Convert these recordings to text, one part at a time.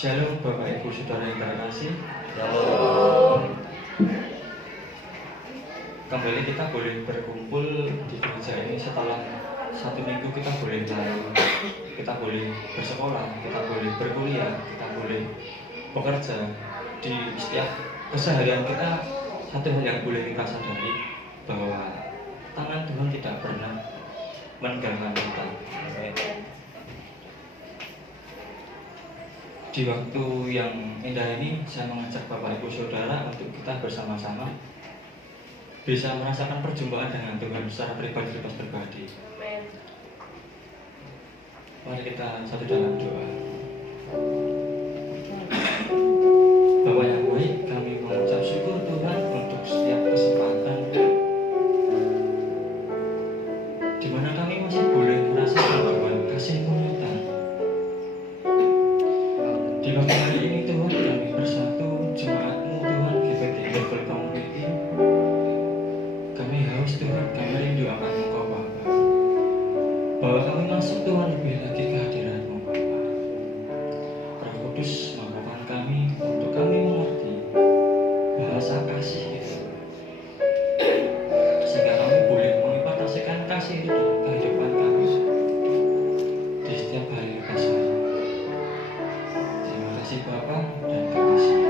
Shalom Bapak Ibu Saudara yang terkasih. Shalom. Kembali kita boleh berkumpul di gereja ini setelah 1 minggu kita boleh kita boleh bersekolah, kita boleh berkuliah, kita boleh bekerja. Di setiap keseharian kita, satu hal yang boleh kita sadari bahwa tangan Tuhan tidak pernah meninggalkan kita. Di waktu yang indah ini, saya mengajak Bapak Ibu Saudara untuk kita bersama-sama bisa merasakan perjumpaan dengan Tuhan secara pribadi. Mari kita satu dalam doa. Bapa yang baik, kami mengucap syukur Tuhan untuk setiap kesempatan di mana kami masih boleh merasakan Tuhan kasih-Mu nyata. Di pagi hari ini Tuhan, kami bersatu jemaat-Mu Tuhan, GPT Level Community. Kami haus Tuhan, kami rindu akan Engkau Bapa. Bahwa kami masuk Tuhan lebih lagi ke hadirat-Mu Bapa. Roh Kudus mampukan kami untuk kami mengerti bahasa kasih itu, sehingga kami boleh mengimplementasikan kasih itu dalam kehidupan kami di setiap hari kasih. Terima kasih Bapa dan kami siap.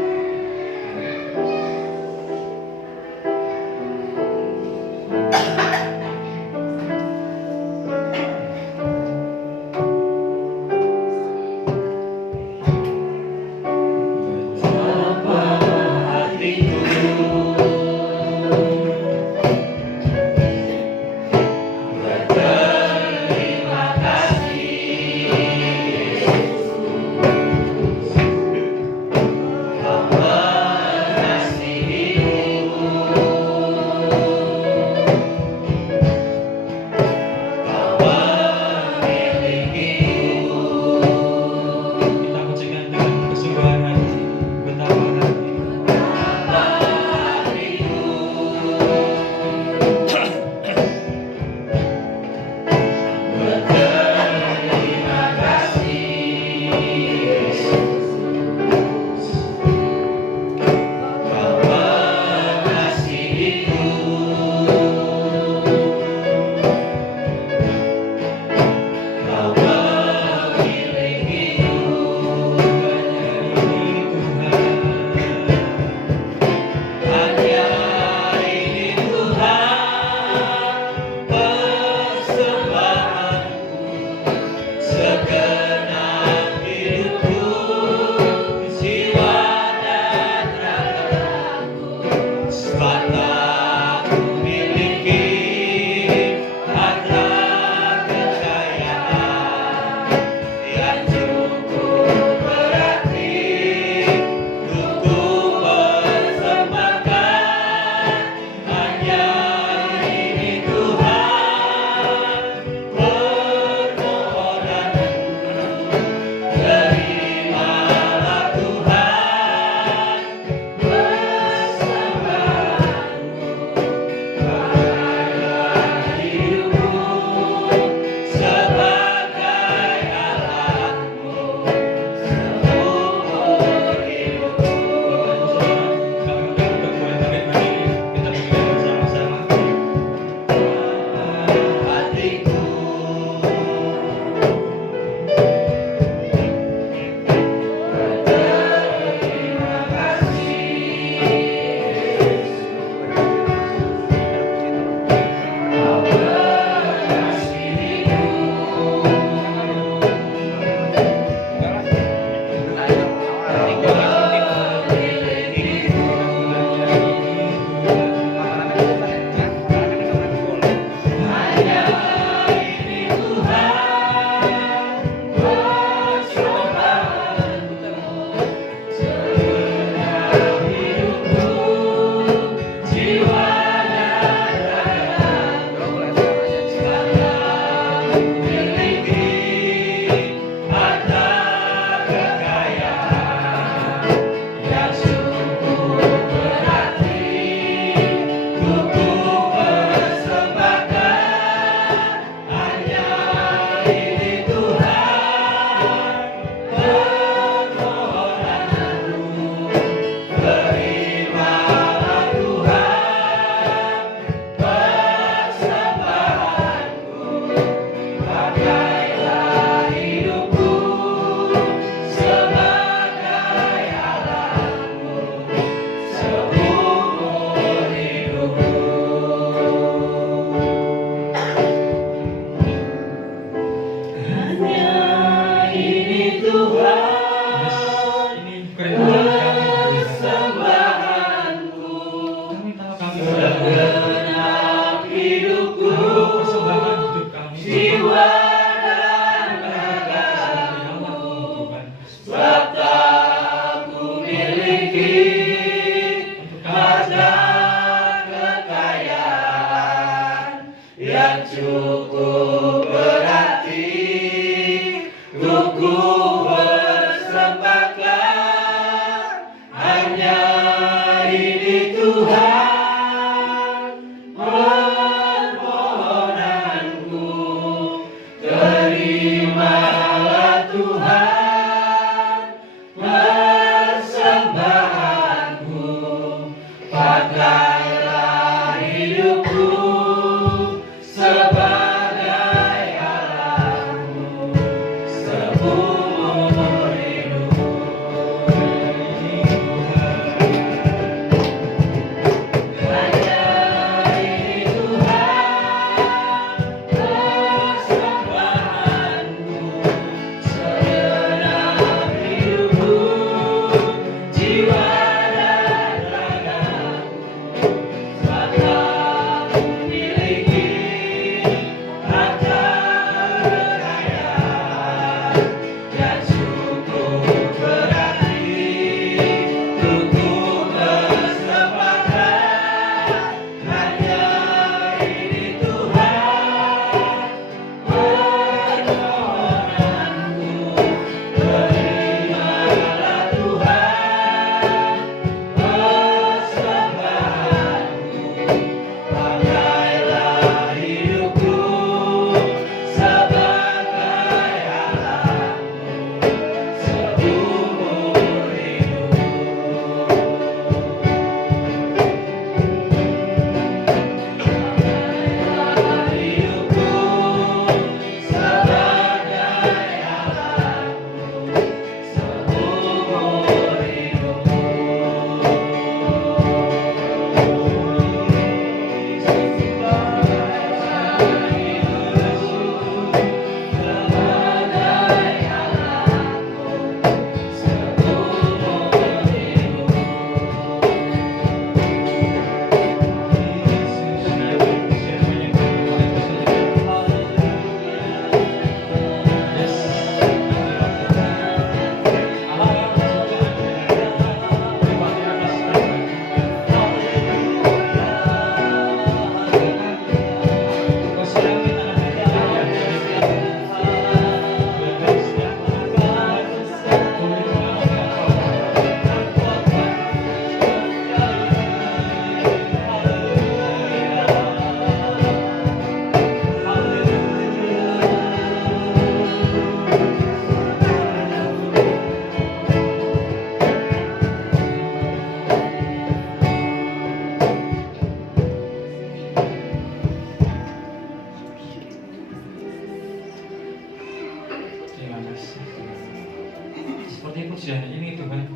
pujian ini Tuhan.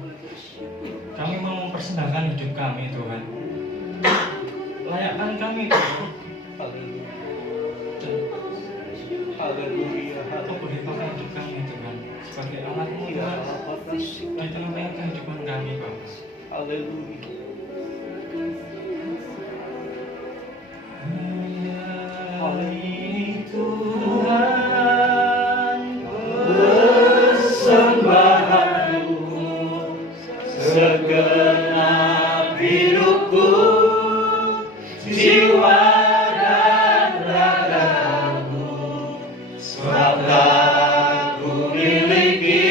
Kami mau mempersembahkan hidup kami Tuhan. Layakkan kami Tuhan. Haleluya. Kau boleh pakai hidup kami Tuhan sebagai anak-Mu Tuhan di tengah-tengah kehidupan kami Bapak. Haleluya. Hayai Tuhan, persembahanku segenap hidupku, jiwa dan ragaku, sebab tak ku miliki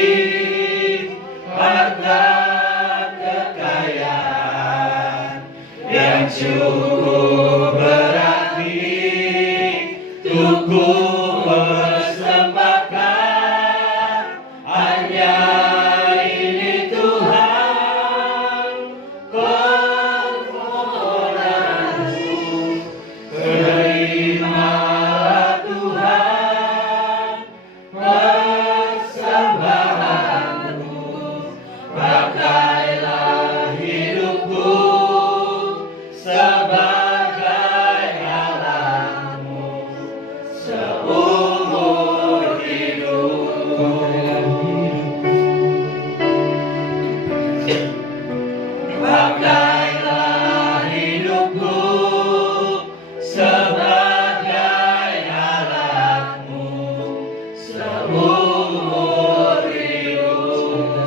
harta kekayaan yang cukup berarti untuk ku persembahkan. Hanya ini Tuhan, permohonanku, terimalah Tuhan persembahanku, pakailah hidupku sebagai alatmu seumur hidupku. Pakailah hidupku sebagai alatmu seumur hidupku.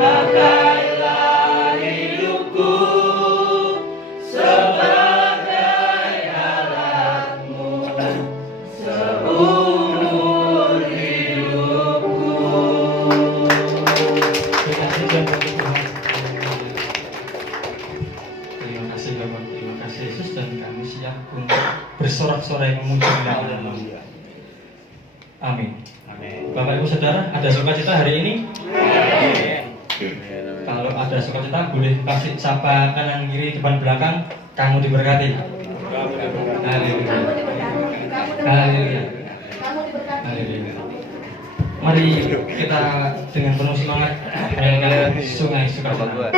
Pakailah hidupku sebagai alatmu seumur hidupku. Terima kasih Bapak, terima kasih Yesus, dan kami siap untuk bersorak-sorai memuji nama-Mu. Amin. Bapak Ibu Saudara, ada sukacita hari ini? Kalau ada sukacita, boleh kasih sapa kanan kiri depan belakang. Kamu diberkati. Haleluya. Haleluya. Haleluya. Mari kita dengan penuh semangat menyanyikan Sungai Sukacita.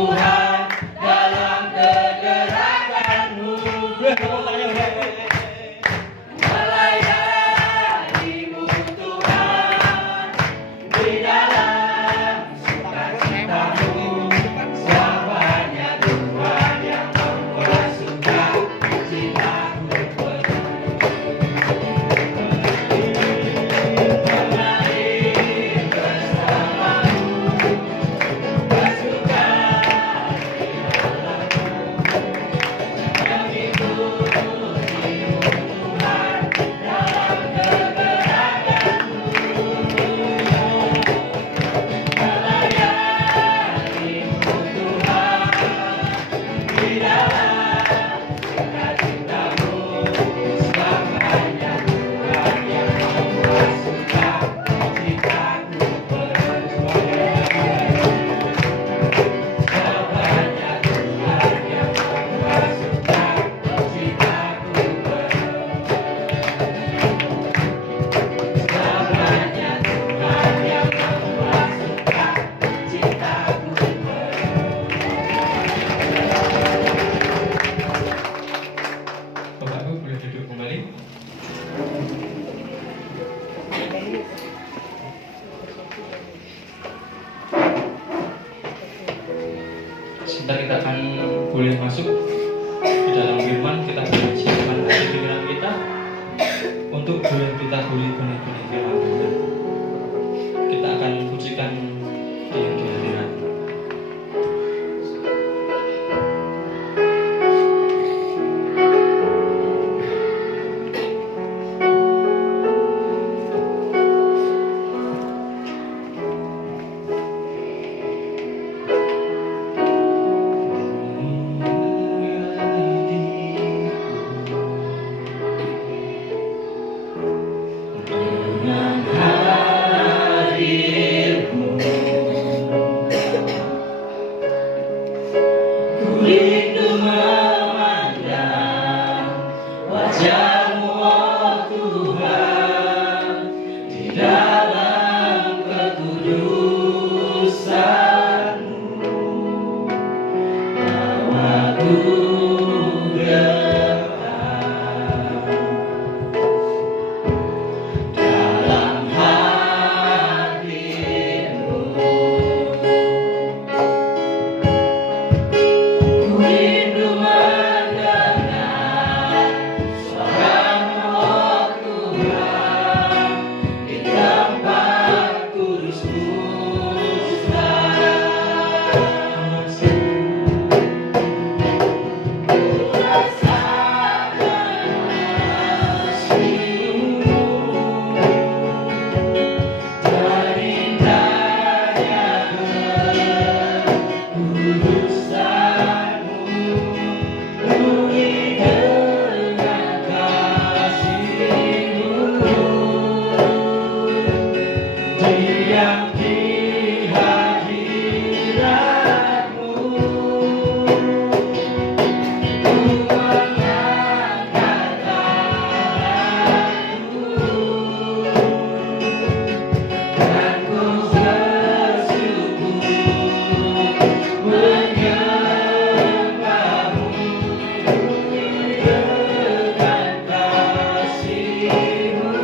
Tuhan dalam kegerakanmu. Melayanimu Tuhan di dalam sukacitamu. Siapanya Tuhan yang membuat sukacitaku penuh. Mengalir bersamamu, bersuka di dalammu, mengikutimu Tuhan dalam kegerakanmu. Melayanimu Tuhan di dalam sukacitamu. Sebabnya Tuhan yang membuat sukacitaku penuh. Sebabnya Tuhan yang membuat sukacitaku penuh. Sebabnya Tuhan yang membuat sukacitaku Bapak Ibu boleh duduk kembali. Sebentar kita akan boleh masuk di dalam firman. Kita boleh siapkan hati pikiran kita untuk boleh kita boleh benar-benar firman Tuhan. Kita akan pujikan Dia di hadirat. dengan hadirmu. Ku rindu memandang wajah-Mu, oh Tuhan, di dalam kekudusan-Mu. Bawaku dalam hadirmu. Ku rindu mendengar suara-Mu, oh Tuhan, di tempat kudus-Mu sekarang. Ku rasakan kasih-Mu, terindahnya kekudusan-Mu, penuhi dengan kasih-Mu. Diam di hadirat-Mu, ku mengangkat tanganku dan ku bersyukur menyembah-Mu dengan kasih-Mu.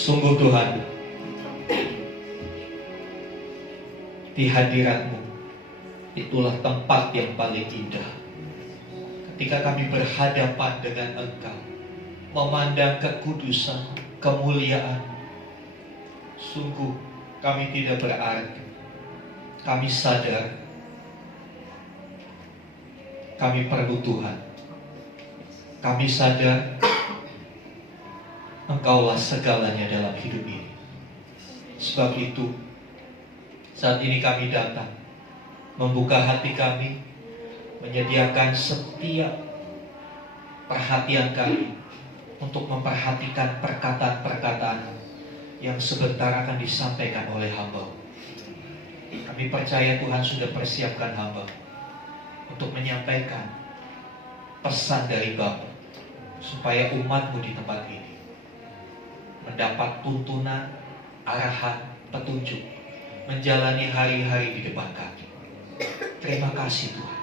Sungguh Tuhan, di hadirat-Mu itulah tempat yang paling indah. Ketika kami berhadapan dengan Engkau, memandang kekudusan, kemuliaan, sungguh kami tidak berarti. Kami sadar kami perlu Tuhan. Kami sadar Engkaulah segalanya dalam hidup ini. Sebab itu, saat ini kami datang, membuka hati kami, menyediakan setiap perhatian kami untuk memperhatikan perkataan-perkataan yang sebentar akan disampaikan oleh hamba. Kami percaya Tuhan sudah persiapkan hamba untuk menyampaikan pesan dari Bapa, supaya umat-Mu di tempat ini mendapat tuntunan, arahan, petunjuk, menjalani hari-hari di depan kami. Terima kasih Tuhan,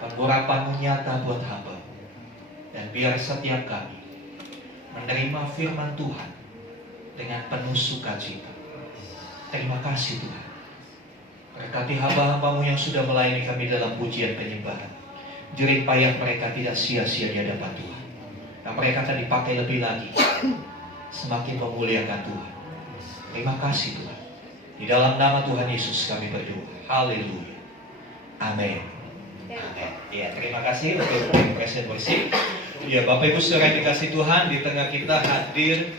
pengurapan-Mu nyata buat hamba, dan biar setiap kami menerima firman Tuhan dengan penuh sukacita. Terima kasih Tuhan. Berkati hamba-hamba-Mu yang sudah melayani kami dalam pujian penyembahan. Jerih payah mereka tidak sia-sia di hadapan Tuhan, dan mereka akan dipakai lebih lagi, semakin memuliakan Tuhan. Terima kasih Tuhan. Di dalam nama Tuhan Yesus kami berdoa. Haleluya. Amin. Amin. Ya, terima kasih untuk presiden worship. Ya, Bapak Ibu saudara yang dikasih Tuhan, di tengah kita hadir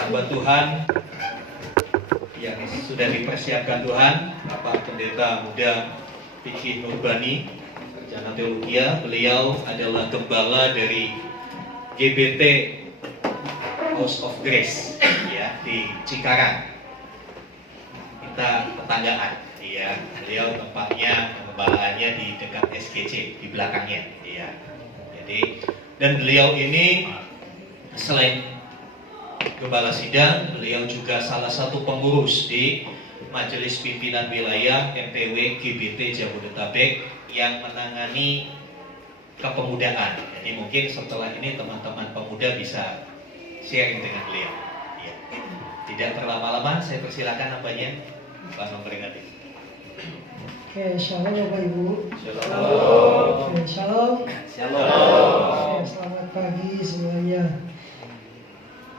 hamba Tuhan yang sudah dipersiapkan Tuhan, Bapak Pendeta Muda Vicky Nurbani, sarjana teologi. Beliau adalah gembala dari GBT House of Grace, ya, di Cikarang. Kita tetanggaan, ya. Beliau tempatnya pengembalaannya di dekat SGC, di belakangnya, ya. Jadi, dan beliau ini selain gembala sidang, beliau juga salah satu pengurus di Majelis Pimpinan Wilayah MPW GBT Jabodetabek yang menangani kepemudaan. Jadi mungkin setelah ini teman-teman pemuda bisa sharing dengan beliau. Ya. Tidak berlama-lama, saya persilakan hambanya Pak memperingati. Oke, shalom Bapak Ibu. Shalom. Oke, shalom. Shalom. Oke, selamat pagi semuanya.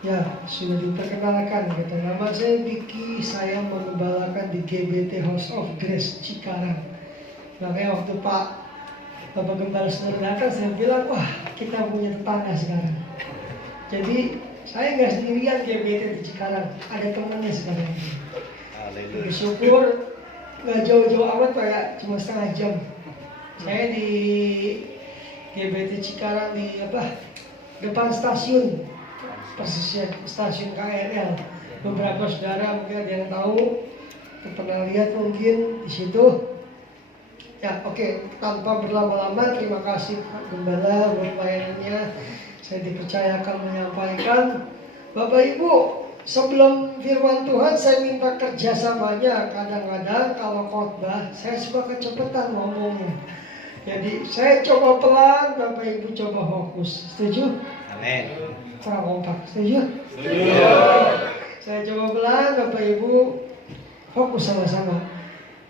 Ya, sudah diperkenalkan gitu. Nama saya Vicky, saya mengembalakan di GBT House of Grace Cikarang. Makanya waktu Bapak Gembala sudah datang, saya bilang, wah kita punya tetangga sekarang. Jadi saya nggak sendirian GBT di Cikarang, ada temannya sekarang. Bersyukur nggak jauh-jauh amat Pak ya, cuma setengah jam. Saya di GBT Cikarang di depan stasiun, persisnya stasiun KRL. Beberapa saudara mungkin ada yang tahu, pernah lihat mungkin di situ. Ya oke, tanpa berlama-lama terima kasih Pak Gembala buat pelayanannya. Saya dipercayakan menyampaikan. Bapak Ibu, sebelum firman Tuhan saya minta kerjasamanya. Kadang-kadang kalau khotbah saya suka kecepatan ngomongnya. Jadi saya coba pelan, Bapak Ibu coba fokus. Setuju? Amin. Kurang kompak. Setuju? Setuju. Saya coba pelan, Bapak Ibu fokus sama-sama.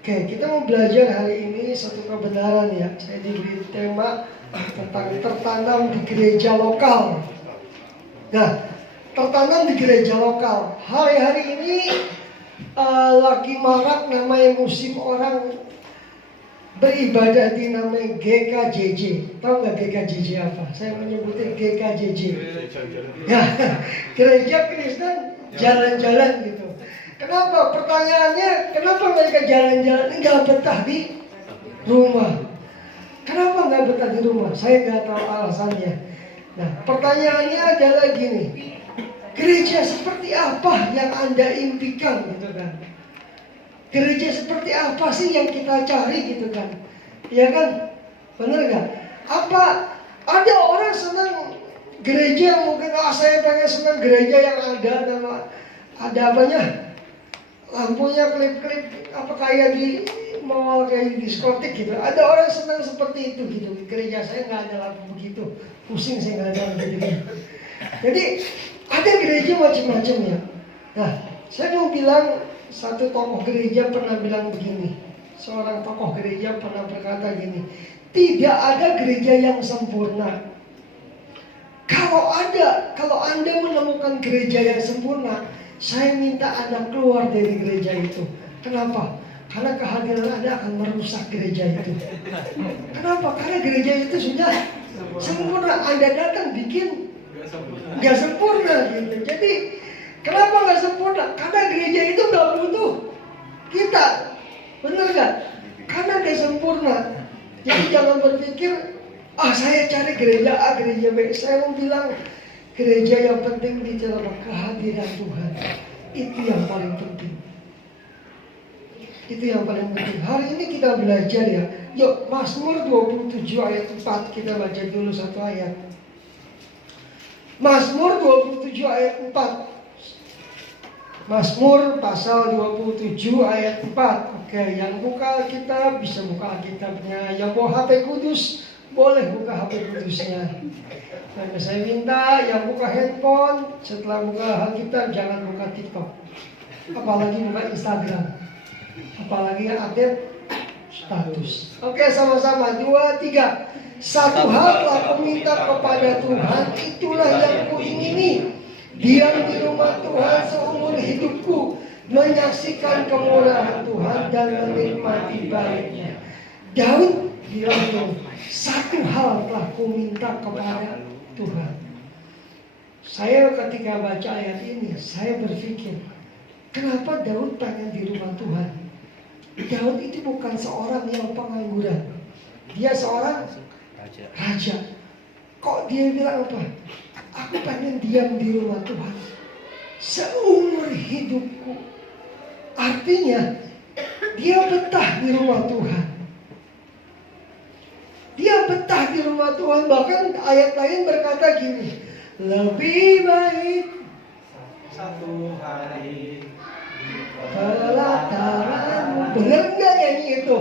Oke, kita mau belajar hari ini satu kebenaran ya. Saya diberi tema tentang tertanam di gereja lokal. Nah, tertanam di gereja lokal. Hari-hari ini lagi marak namanya musim orang beribadah di namanya GKJJ. Tahu nggak GKJJ apa? Saya menyebutnya GKJJ. Ya, gereja Kristen jalan-jalan gitu. Kenapa? Pertanyaannya, kenapa mereka jalan-jalan ini nggak betah di rumah? Kenapa nggak betah di rumah? Saya nggak tahu alasannya. Nah, pertanyaannya adalah gini, gereja seperti apa yang Anda impikan gitu kan? Gereja seperti apa sih yang kita cari gitu kan? Ya kan? Bener nggak? Apa ada orang senang gereja mungkin saya pengen senang gereja yang ada apanya? Lampunya klip-klip apa kayak di mall kayak di diskotik gitu. Ada orang senang seperti itu gitu. Gereja saya nggak ada lampu begitu. Pusing saya nggak ada lampu begitu. Jadi ada gereja macam-macam ya. Nah, saya mau bilang satu tokoh gereja pernah bilang begini. Seorang tokoh gereja pernah berkata gini, tidak ada gereja yang sempurna. Kalau Anda menemukan gereja yang sempurna, saya minta Anda keluar dari gereja itu. Kenapa? Karena kehadiran Anda akan merusak gereja itu. Kenapa? Karena gereja itu sudah sempurna. Anda datang bikin nggak sempurna gitu. Jadi kenapa nggak sempurna? Karena gereja itu nggak butuh kita, benar nggak? Karena dia sempurna. Jadi jangan berpikir, saya cari gereja A, gereja B. Saya mau bilang gereja yang penting di dalam kehadiran Tuhan. Itu yang paling penting. Itu yang paling penting. Hari ini kita belajar ya. Yuk, Mazmur 27 ayat 4 kita baca dulu satu ayat. Mazmur 27 ayat 4. Mazmur pasal 27 ayat 4. Oke, yang buka Alkitab bisa buka Alkitabnya. Yang bawa HP kudus boleh buka HP kudusnya. Dan saya minta yang buka handphone setelah buka Alkitab jangan buka TikTok. Apalagi buka Instagram. Apalagi yang update status. Oke, sama-sama 2, 3. Satu hal telah kuminta kepada Tuhan, itulah yang kuingini. Diam di rumah Tuhan seumur hidupku, menyaksikan kemurahan Tuhan dan menikmati baiknya. Daud bilang, satu hal telah kuminta kepada Tuhan. Saya ketika baca ayat ini, saya berpikir, kenapa Daud pengen di rumah Tuhan? Daud itu bukan seorang yang pengangguran. Dia seorang raja. Kok dia bilang apa? Aku pengen diam di rumah Tuhan seumur hidupku. Artinya dia betah di rumah Tuhan. Dia betah di rumah Tuhan. Bahkan ayat lain berkata gini, lebih baik satu hari pelataranmu. Benar nggak nyanyi itu?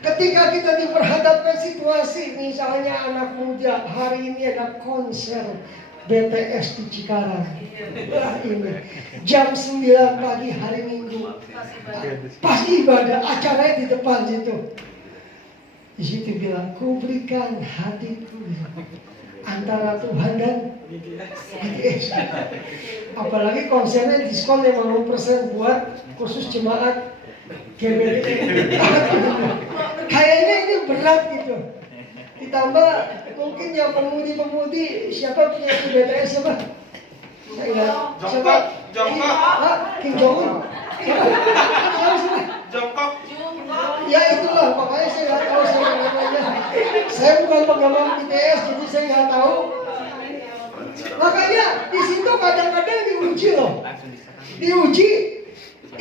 Ketika kita diperhadapkan situasi, misalnya anak muda hari ini ada konser BTS di Cikarang. Wah, ini jam 9 pagi hari Minggu. Pas ibadah, acaranya di depan situ. Di situ bilang, ku berikan hatiku. antara Tuhan dan BTS. Apalagi konsernya diskon 50% buat khusus jemaat GBT. Kayaknya ini berat gitu. Ditambah mungkin yang pemudi-pemudi siapa punya BTS siapa? Saya enggak. Siapa? Jongkok. Kim Jong Un. Siapa? Jongkok. Ya itulah, pokoknya saya nggak tahu saya namanya. Saya bukan penggemar BTS, jadi saya nggak tahu. Makanya di situ kadang-kadang diuji loh. Diuji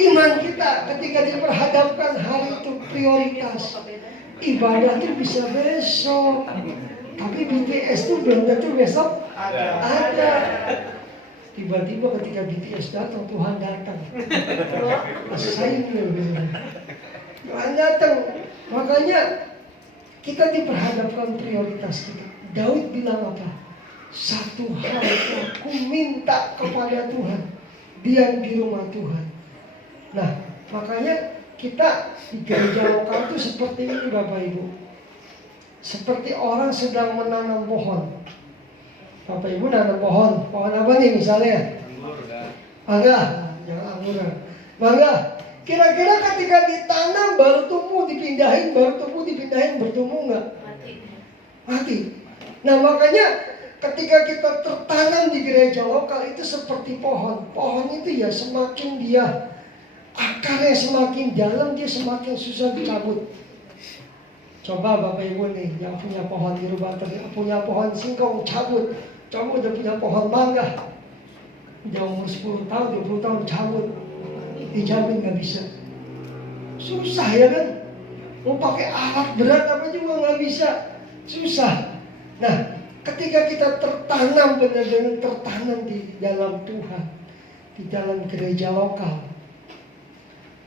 iman kita ketika diperhadapkan hari itu prioritas. Ibadah itu bisa besok, tapi BTS itu belum tentu besok ada. Tiba-tiba ketika BTS datang, Tuhan datang. Saya Tuhan datang. Makanya kita diperhadapkan prioritas kita. Daud bilang apa? Satu hal aku minta kepada Tuhan, diam di rumah Tuhan. Nah, makanya kita di gereja lokal itu seperti ini Bapak Ibu. Seperti orang sedang menanam pohon. Bapak Ibu nanam pohon. Pohon apa nih misalnya? Mangga. Yang angguran. Mangga. Kira-kira ketika ditanam baru tumbuh, dipindahin, baru tumbuh, dipindahin, bertumbuh nggak? Mati. Nah makanya ketika kita tertanam di gereja lokal itu seperti pohon. Pohon itu ya semakin dia akarnya semakin dalam, dia semakin susah dicabut. Coba Bapak Ibu nih yang punya pohon di rumah, punya pohon singkong, cabut. Coba udah punya pohon mangga, udah umur 10 tahun, 20 tahun cabut, dijamin nggak bisa. Susah ya kan? Mau pakai alat berat apa juga nggak bisa, susah. Nah, ketika kita tertanam, benar-benar tertanam di dalam Tuhan, di dalam gereja lokal,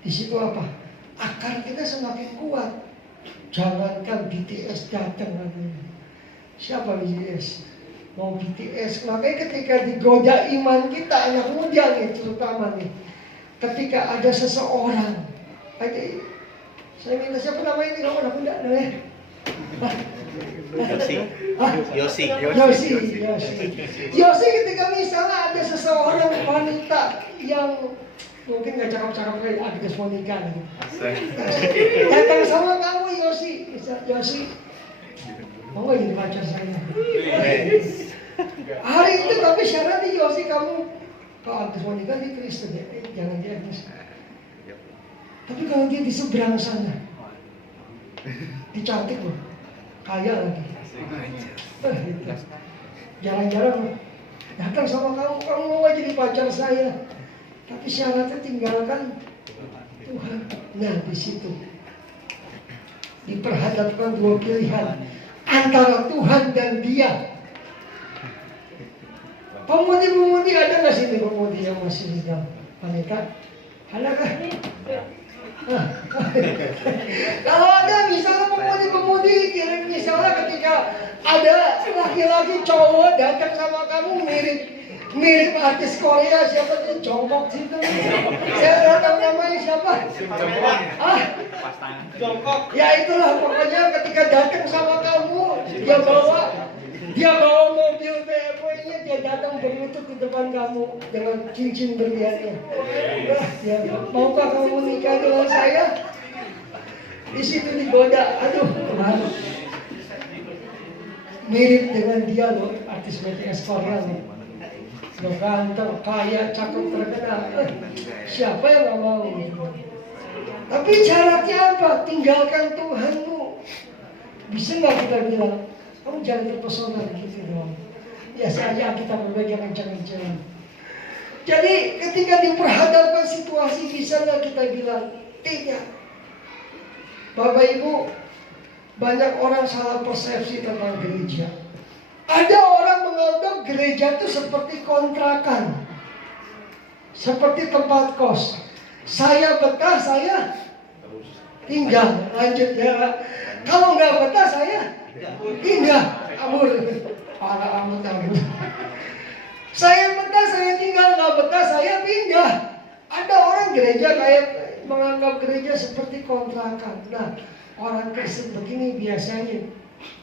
di situ apa? Akar kita semakin kuat. Jangankan BTS datang katanya. Siapa BTS? Mau BTS. Makanya ketika digoda iman kita, anak muda nih terutama nih. Ketika ada seseorang, saya minta siapa namanya ini kamu anak muda namanya? Yosi ketika misalnya ada seseorang wanita yang mungkin gak cakap-cakap kayak Agnes Monica gitu. Datang sama kamu Yosi, mau gak jadi pacar saya? Hari itu tapi syaratnya Yosi kamu, kalau Agnes Monica di Kristen ya, jangan di Agnes. Tapi kalau dia di seberang sana, dicantik loh, kaya lagi. Jarang-jarang datang sama kamu mau gak jadi pacar saya? Tapi syaratnya tinggalkan Tuhan. Nah di situ diperhadapkan dua pilihan antara Tuhan dan dia. Pemudi-pemudi ada nggak sih pemudi yang masih hidup? Wanita? Ada kah? Kalau ada misalnya pemudi-pemudi, misalnya ketika ada laki-laki cowok datang sama kamu mirip artis Korea siapa tuh Jongkok situ. Saya nggak tahu namanya siapa. Jongkok. Ya itulah pokoknya ketika datang sama kamu dia bawa mobil BMW-nya, dia datang berlutut di depan kamu dengan cincin berliannya. Ya, maukah kamu nikah dengan saya? Di situ digoda. Aduh, kemana? Mirip dengan dia loh, artis BTS Korea loh. Ganteng, kaya, cakep, terkenal. Siapa yang gak mau? Tapi syaratnya apa? Tinggalkan Tuhanmu. Bisa gak kita bilang, kamu jangan terpesona gitu dong. Ya saja kita berbagai kencang-kencang. Jadi ketika diperhadapkan situasi, bisa gak kita bilang tidak? Bapak Ibu, banyak orang salah persepsi tentang gereja. Ada orang menganggap gereja itu seperti kontrakan, seperti tempat kos. Saya betah, saya tinggal, lanjut ya. Kalau nggak betah, saya pindah. Amur, para amur. Saya betah, saya tinggal, nggak betah, saya pindah. Ada orang gereja kayak menganggap gereja seperti kontrakan. Nah, orang Kristen begini biasanya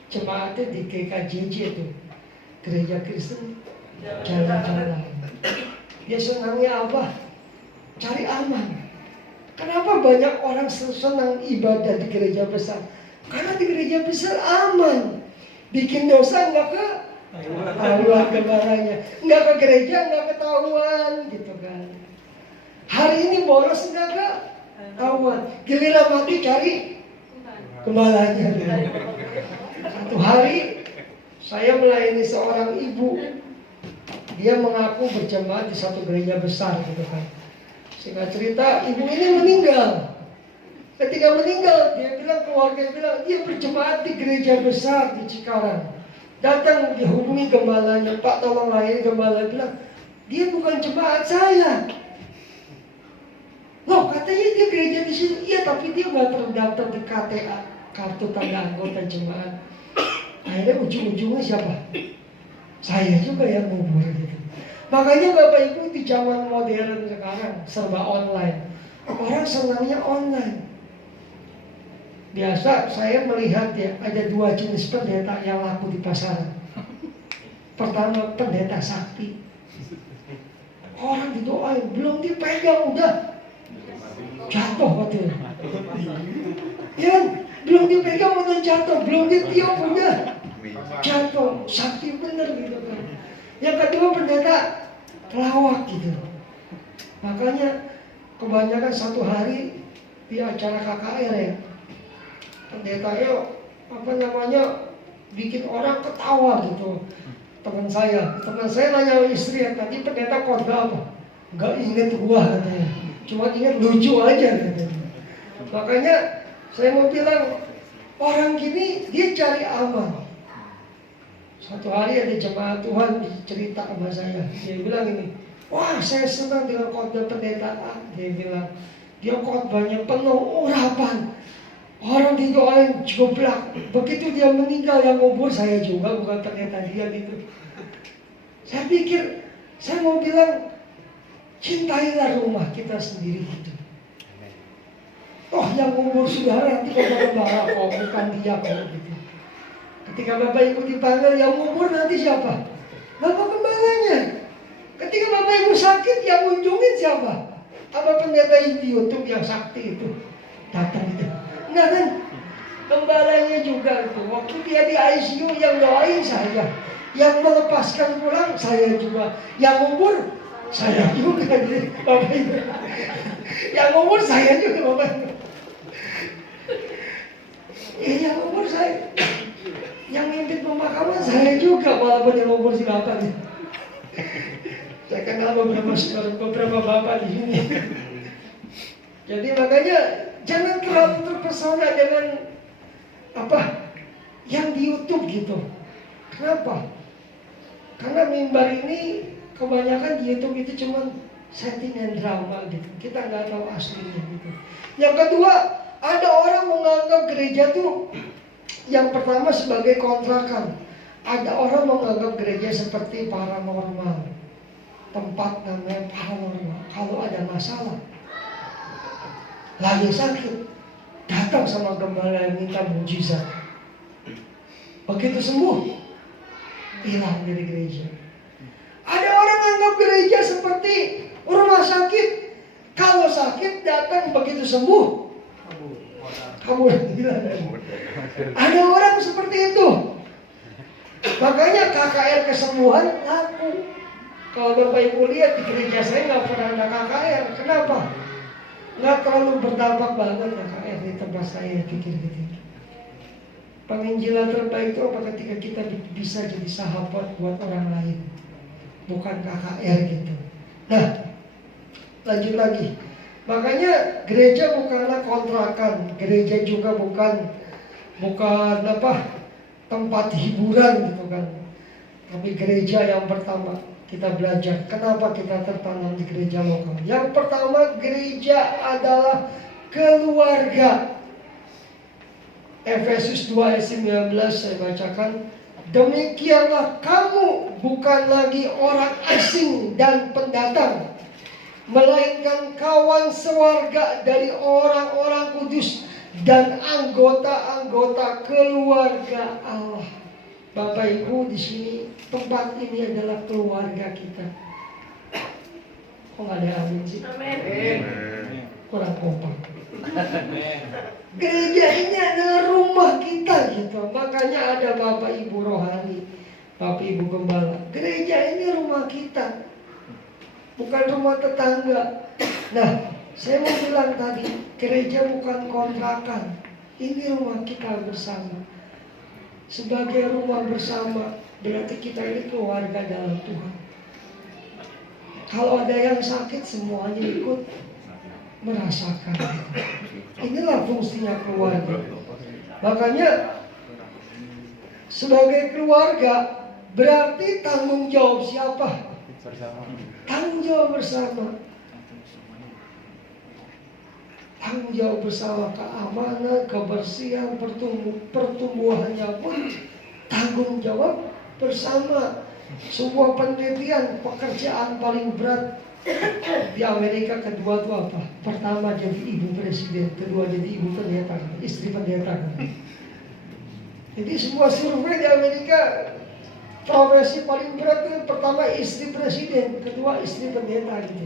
jemaatnya di GKJJ itu gereja Kristen jalan-jalan. Dia senangnya apa? Cari aman. Kenapa banyak orang senang ibadah di gereja besar? Karena di gereja besar aman. Bikin dosa nggak ketahuan gembalanya, nggak ke gereja nggak ketahuan gitu kan. Hari ini bolos nggak ketahuan. Giliran mati cari gembalanya. Satu hari saya melayani seorang ibu. Dia mengaku berjemaat di satu gereja besar gitu kan. Singkat cerita, ibu ini meninggal. Ketika meninggal, dia bilang, keluarga bilang, dia berjemaat di gereja besar di Cikarang. Datang dihubungi gembalanya, Pak tolong layani. Gembala bilang, dia bukan jemaat saya. Loh, katanya dia gereja di sini. Iya, tapi dia nggak terdaftar di KTA, kartu tanda anggota jemaat. Akhirnya ujung-ujungnya siapa? Saya juga yang ngubur gitu. Makanya Bapak Ibu di zaman modern sekarang serba online. Orang senangnya online. Biasa saya melihat ya ada dua jenis pendeta yang laku di pasaran. Pertama pendeta sakti. Orang didoain belum dipegang udah jatuh waktu. Ya belum dipegang udah jatuh, belum ditiup udah jatuh. Sakti bener gitu kan. Yang kedua pendeta pelawak gitu. Makanya kebanyakan satu hari di acara KKR ya, pendetanya bikin orang ketawa gitu. Teman saya nanya istri ya, tadi pendeta khotbah apa? Gak inget gua katanya, cuma inget lucu aja katanya. Makanya saya mau bilang orang gini dia cari aman. Satu hari ada jemaat Tuhan cerita sama saya. Dia bilang ini, wah saya senang dengan khotbah pendeta A. Dia bilang, dia khotbahnya penuh urapan. Orang didoain joblak. Begitu dia meninggal yang ngubur saya juga, bukan pendeta dia gitu. Saya pikir, saya mau bilang, cintailah rumah kita sendiri gitu. Oh yang ngubur saudara nanti Bapak Gembala kok, bukan dia kok gitu. Ketika Bapak Ibu dipanggil, yang ngubur nanti siapa? Bapak Gembalanya. Ketika Bapak Ibu sakit, yang unjungin siapa? Apa pendeta di YouTube yang sakti itu datang itu? Enggak kan? Gembalanya juga itu. Waktu dia di ICU yang doain saya, yang melepaskan pulang saya juga, yang ngubur saya juga jadi Bapak Ibu. Yang ngubur saya juga Bapak Ibu. Yang ngubur saya. Yang mimpin pemakaman saya juga, walaupun yang ngubur silakan. Saya kenal beberapa bapak di sini. Jadi makanya jangan terlalu terpesona dengan apa yang di YouTube gitu. Kenapa? Karena mimbar ini kebanyakan di YouTube itu cuma settingan drama gitu. Kita nggak tahu aslinya gitu. Yang kedua, ada orang menganggap gereja tuh yang pertama sebagai kontrakan. Ada orang menganggap gereja seperti paranormal. Tempat namanya paranormal. Kalau ada masalah, lagi sakit, datang sama gembala yang minta mujizat. Begitu sembuh, hilang dari gereja. Ada orang menganggap gereja seperti rumah sakit. Kalau sakit datang, begitu sembuh, kabur. Ada orang seperti itu. Makanya KKR kesembuhan laku. Kalau Bapak Ibu lihat di gereja saya nggak pernah ada KKR. Kenapa? Nggak terlalu berdampak banget KKR di tempat saya pikir gitu. Penginjilan terbaik itu apa? Ketika kita bisa jadi sahabat buat orang lain, bukan KKR gitu. Nah, lanjut lagi. Makanya gereja bukanlah kontrakan, gereja juga bukan tempat hiburan gitu kan. Tapi gereja yang pertama kita belajar kenapa kita tertanam di gereja lokal. Yang pertama, gereja adalah keluarga. Efesus 2 ayat 19 saya bacakan. Demikianlah kamu bukan lagi orang asing dan pendatang, melainkan kawan sewarga dari orang-orang kudus dan anggota-anggota keluarga Allah. Bapak Ibu di sini, tempat ini adalah keluarga kita. Kok nggak ada amin sih? Kurang kompak. Gereja ini adalah rumah kita gitu. Makanya ada Bapak Ibu rohani, Bapak Ibu gembala. Gereja ini rumah kita, bukan rumah tetangga. Nah, saya mau bilang tadi, gereja bukan kontrakan. Ini rumah kita bersama. Sebagai rumah bersama, berarti kita ini keluarga dalam Tuhan. Kalau ada yang sakit, semuanya ikut merasakan. Inilah fungsinya keluarga. Makanya sebagai keluarga berarti tanggung jawab siapa? Tanggung jawab bersama. Tanggung jawab bersama, keamanan, kebersihan, pertumbuhannya pun tanggung jawab bersama. Sebuah penelitian, pekerjaan paling berat di Amerika kedua itu apa? Pertama jadi ibu presiden, kedua jadi ibu pendeta, istri pendeta. Jadi semua survei di Amerika, profesi paling berat itu pertama istri presiden, kedua istri pendeta gitu.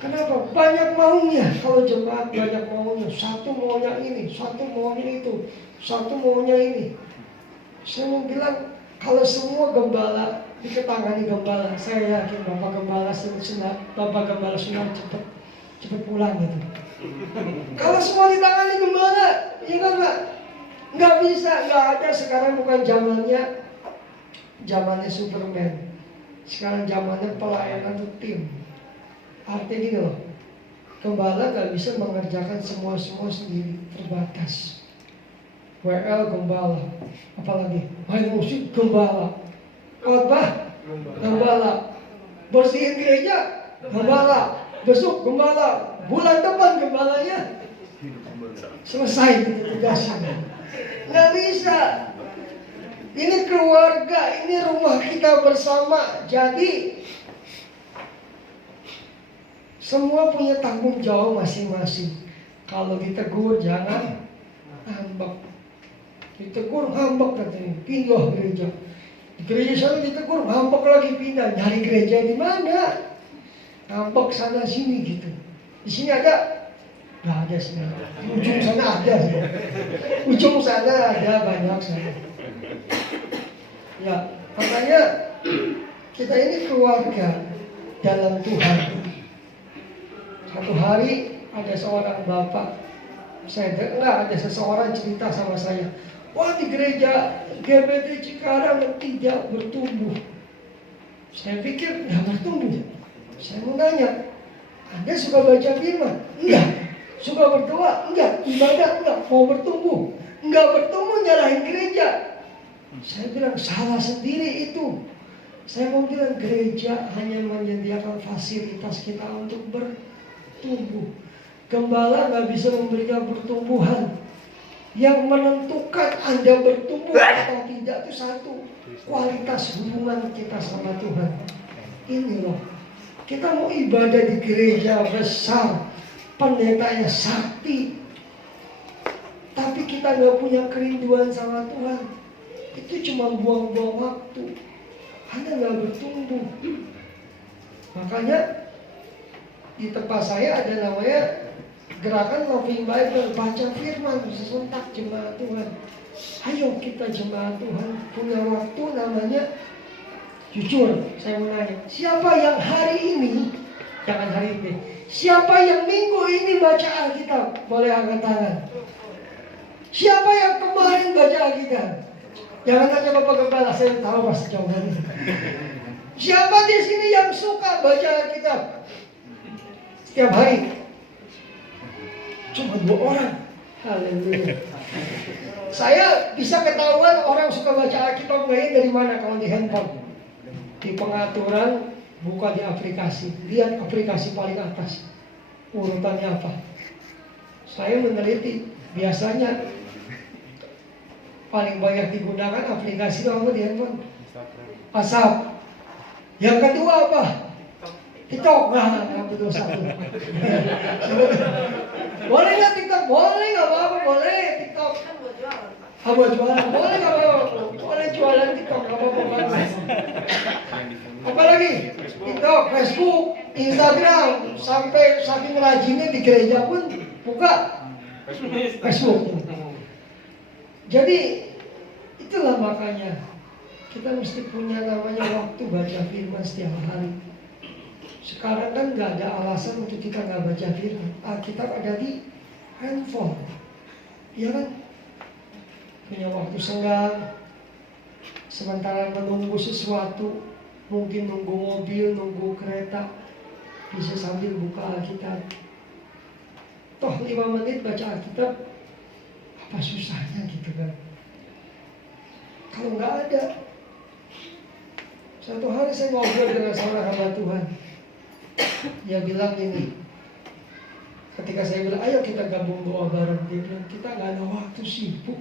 Kenapa? Banyak maunya. Kalau jemaat banyak maunya, satu maunya ini, satu maunya itu, satu maunya ini. Saya mau bilang, kalau semua gembala diketangani gembala, saya yakin Bapak Gembala Sunat cepat pulang gitu. Kalau semua ditangani gembala, ya kan Pak? Nggak bisa, nggak ada. Sekarang bukan zamannya Superman. Sekarang zamannya pelayanan tim. Artinya gini loh, gembala nggak bisa mengerjakan semua sendiri, terbatas. WL gembala, apalagi main musik gembala, khotbah gembala, bersihin gereja gembala, besok gembala, bulan depan gembalanya selesai gitu tugasnya. Nggak bisa. Ini keluarga, ini rumah kita bersama. Jadi semua punya tanggung jawab masing-masing. Kalau ditegur jangan ngambek. Ditegur ngambek katanya, pindah gereja. Di gereja sana ditegur ngambek lagi pindah. Nyari gereja di mana? Ngambek sana sini gitu. Di sini ada? Nggak ada sih. Di ujung sana ada sih. Ujung sana ada banyak sana. Ya, makanya kita ini keluarga dalam Tuhan. Satu hari ada seorang bapak, saya dengar ada seseorang cerita sama saya, wah di gereja GBT Cikarang tidak bertumbuh. Saya pikir nggak bertumbuh. Saya mau nanya, Anda suka baca firman? Enggak. Suka berdoa? Enggak. Ibadah? Enggak. Mau bertumbuh? Enggak bertumbuh, nyalahin gereja. Saya bilang salah sendiri itu. Saya mau bilang gereja hanya menyediakan fasilitas kita untuk bertumbuh. Gembala nggak bisa memberikan pertumbuhan. Yang menentukan Anda bertumbuh atau tidak itu satu, kualitas hubungan kita sama Tuhan. Ini loh, kita mau ibadah di gereja besar, pendetanya sakti, tapi kita nggak punya kerinduan sama Tuhan, itu cuma buang-buang waktu. Anda nggak bertumbuh. Makanya di tempat saya ada namanya Gerakan Loving Bible, baca firman sesentak jemaat Tuhan. Ayo kita jemaat Tuhan punya waktu namanya jujur. Saya mau nanya, siapa yang hari ini, jangan hari ini, siapa yang minggu ini baca Alkitab? Boleh angkat tangan. Siapa yang kemarin baca Alkitab? Jangan tanya Bapak Gembala, saya tahu pasti jawabannya. Siapa di sini yang suka baca Alkitab setiap hari? Cuma 2 orang. Haleluya. Saya bisa ketahuan orang suka baca Alkitab dari mana kalau di handphone. Di pengaturan, buka di aplikasi. Lihat aplikasi paling atas. Urutannya apa? Saya meneliti. Biasanya paling banyak digunakan aplikasi apa di handphone? WhatsApp. Yang kedua apa? TikTok, nggak berdosa. Boleh nggak TikTok? Boleh, nggak apa-apa, boleh TikTok. Kan buat jualan, Pak. Buat jualan, boleh nggak apa-apa, boleh jualan TikTok, nggak apa-apa bagus. Apalagi TikTok, Facebook, Instagram, sampai saking rajinnya di gereja pun buka Facebook. Jadi itulah makanya kita mesti punya namanya waktu baca firman setiap hari. Sekarang kan nggak ada alasan untuk kita nggak baca firman. Alkitab ada di handphone, ya kan? Punya waktu senggang, sementara menunggu sesuatu, mungkin nunggu mobil, nunggu kereta, bisa sambil buka Alkitab. Toh 5 menit baca Alkitab, apa susahnya gitu kan? Kalau nggak ada, satu hari saya ngobrol dengan seorang hamba Tuhan. Dia bilang ini, ketika saya bilang, ayo kita gabung doa bareng, dia bilang, kita nggak ada waktu, sibuk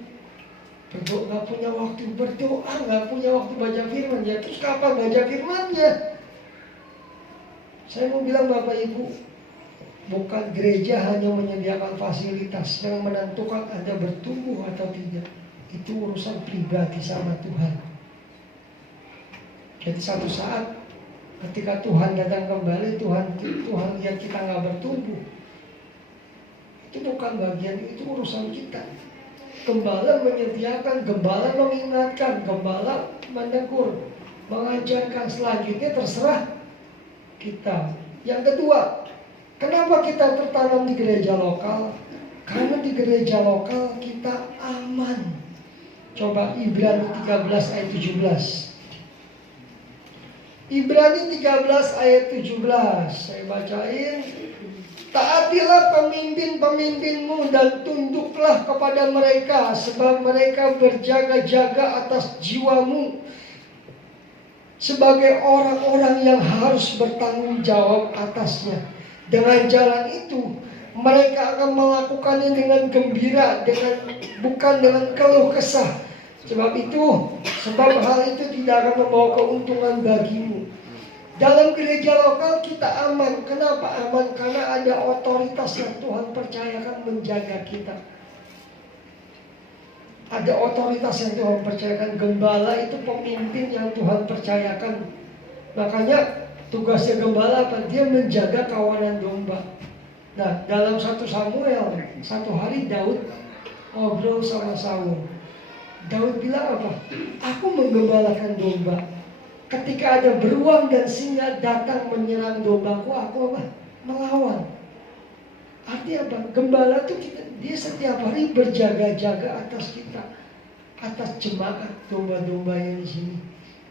berdoa, nggak punya waktu berdoa, nggak punya waktu baca firman. Ya terus kapan baca firmannya? Saya mau bilang Bapak Ibu, bukan gereja hanya menyediakan fasilitas yang menentukan Anda bertumbuh atau tidak. Itu urusan pribadi sama Tuhan. Jadi satu saat ketika Tuhan datang kembali, Tuhan lihat kita nggak bertumbuh, itu bukan bagian, itu urusan kita. Gembala menyediakan, gembala mengingatkan, gembala menegur, mengajarkan, selanjutnya terserah kita. Yang kedua, kenapa kita tertanam di gereja lokal? Karena di gereja lokal kita aman. Coba Ibrani 13 ayat 17. Ibrani 13 ayat 17. Saya bacain. Taatilah pemimpin-pemimpinmu dan tunduklah kepada mereka, sebab mereka berjaga-jaga atas jiwamu sebagai orang-orang yang harus bertanggung jawab atasnya. Dengan jalan itu mereka akan melakukannya dengan gembira, bukan dengan keluh kesah. Sebab hal itu tidak akan membawa keuntungan bagimu. Dalam gereja lokal kita aman. Kenapa aman? Karena ada otoritas yang Tuhan percayakan menjaga kita. Ada otoritas yang Tuhan percayakan. Gembala itu pemimpin yang Tuhan percayakan. Makanya tugasnya gembala apa? Dia menjaga kawanan domba. Nah, dalam 1 Samuel, satu hari Daud ngobrol sama Saul. Daud bilang apa? Aku menggembalakan domba. Ketika ada beruang dan singa datang menyerang dombaku, aku apa? Melawan. Artinya apa? Gembala itu dia setiap hari berjaga-jaga atas kita, atas jemaat domba-domba yang di sini.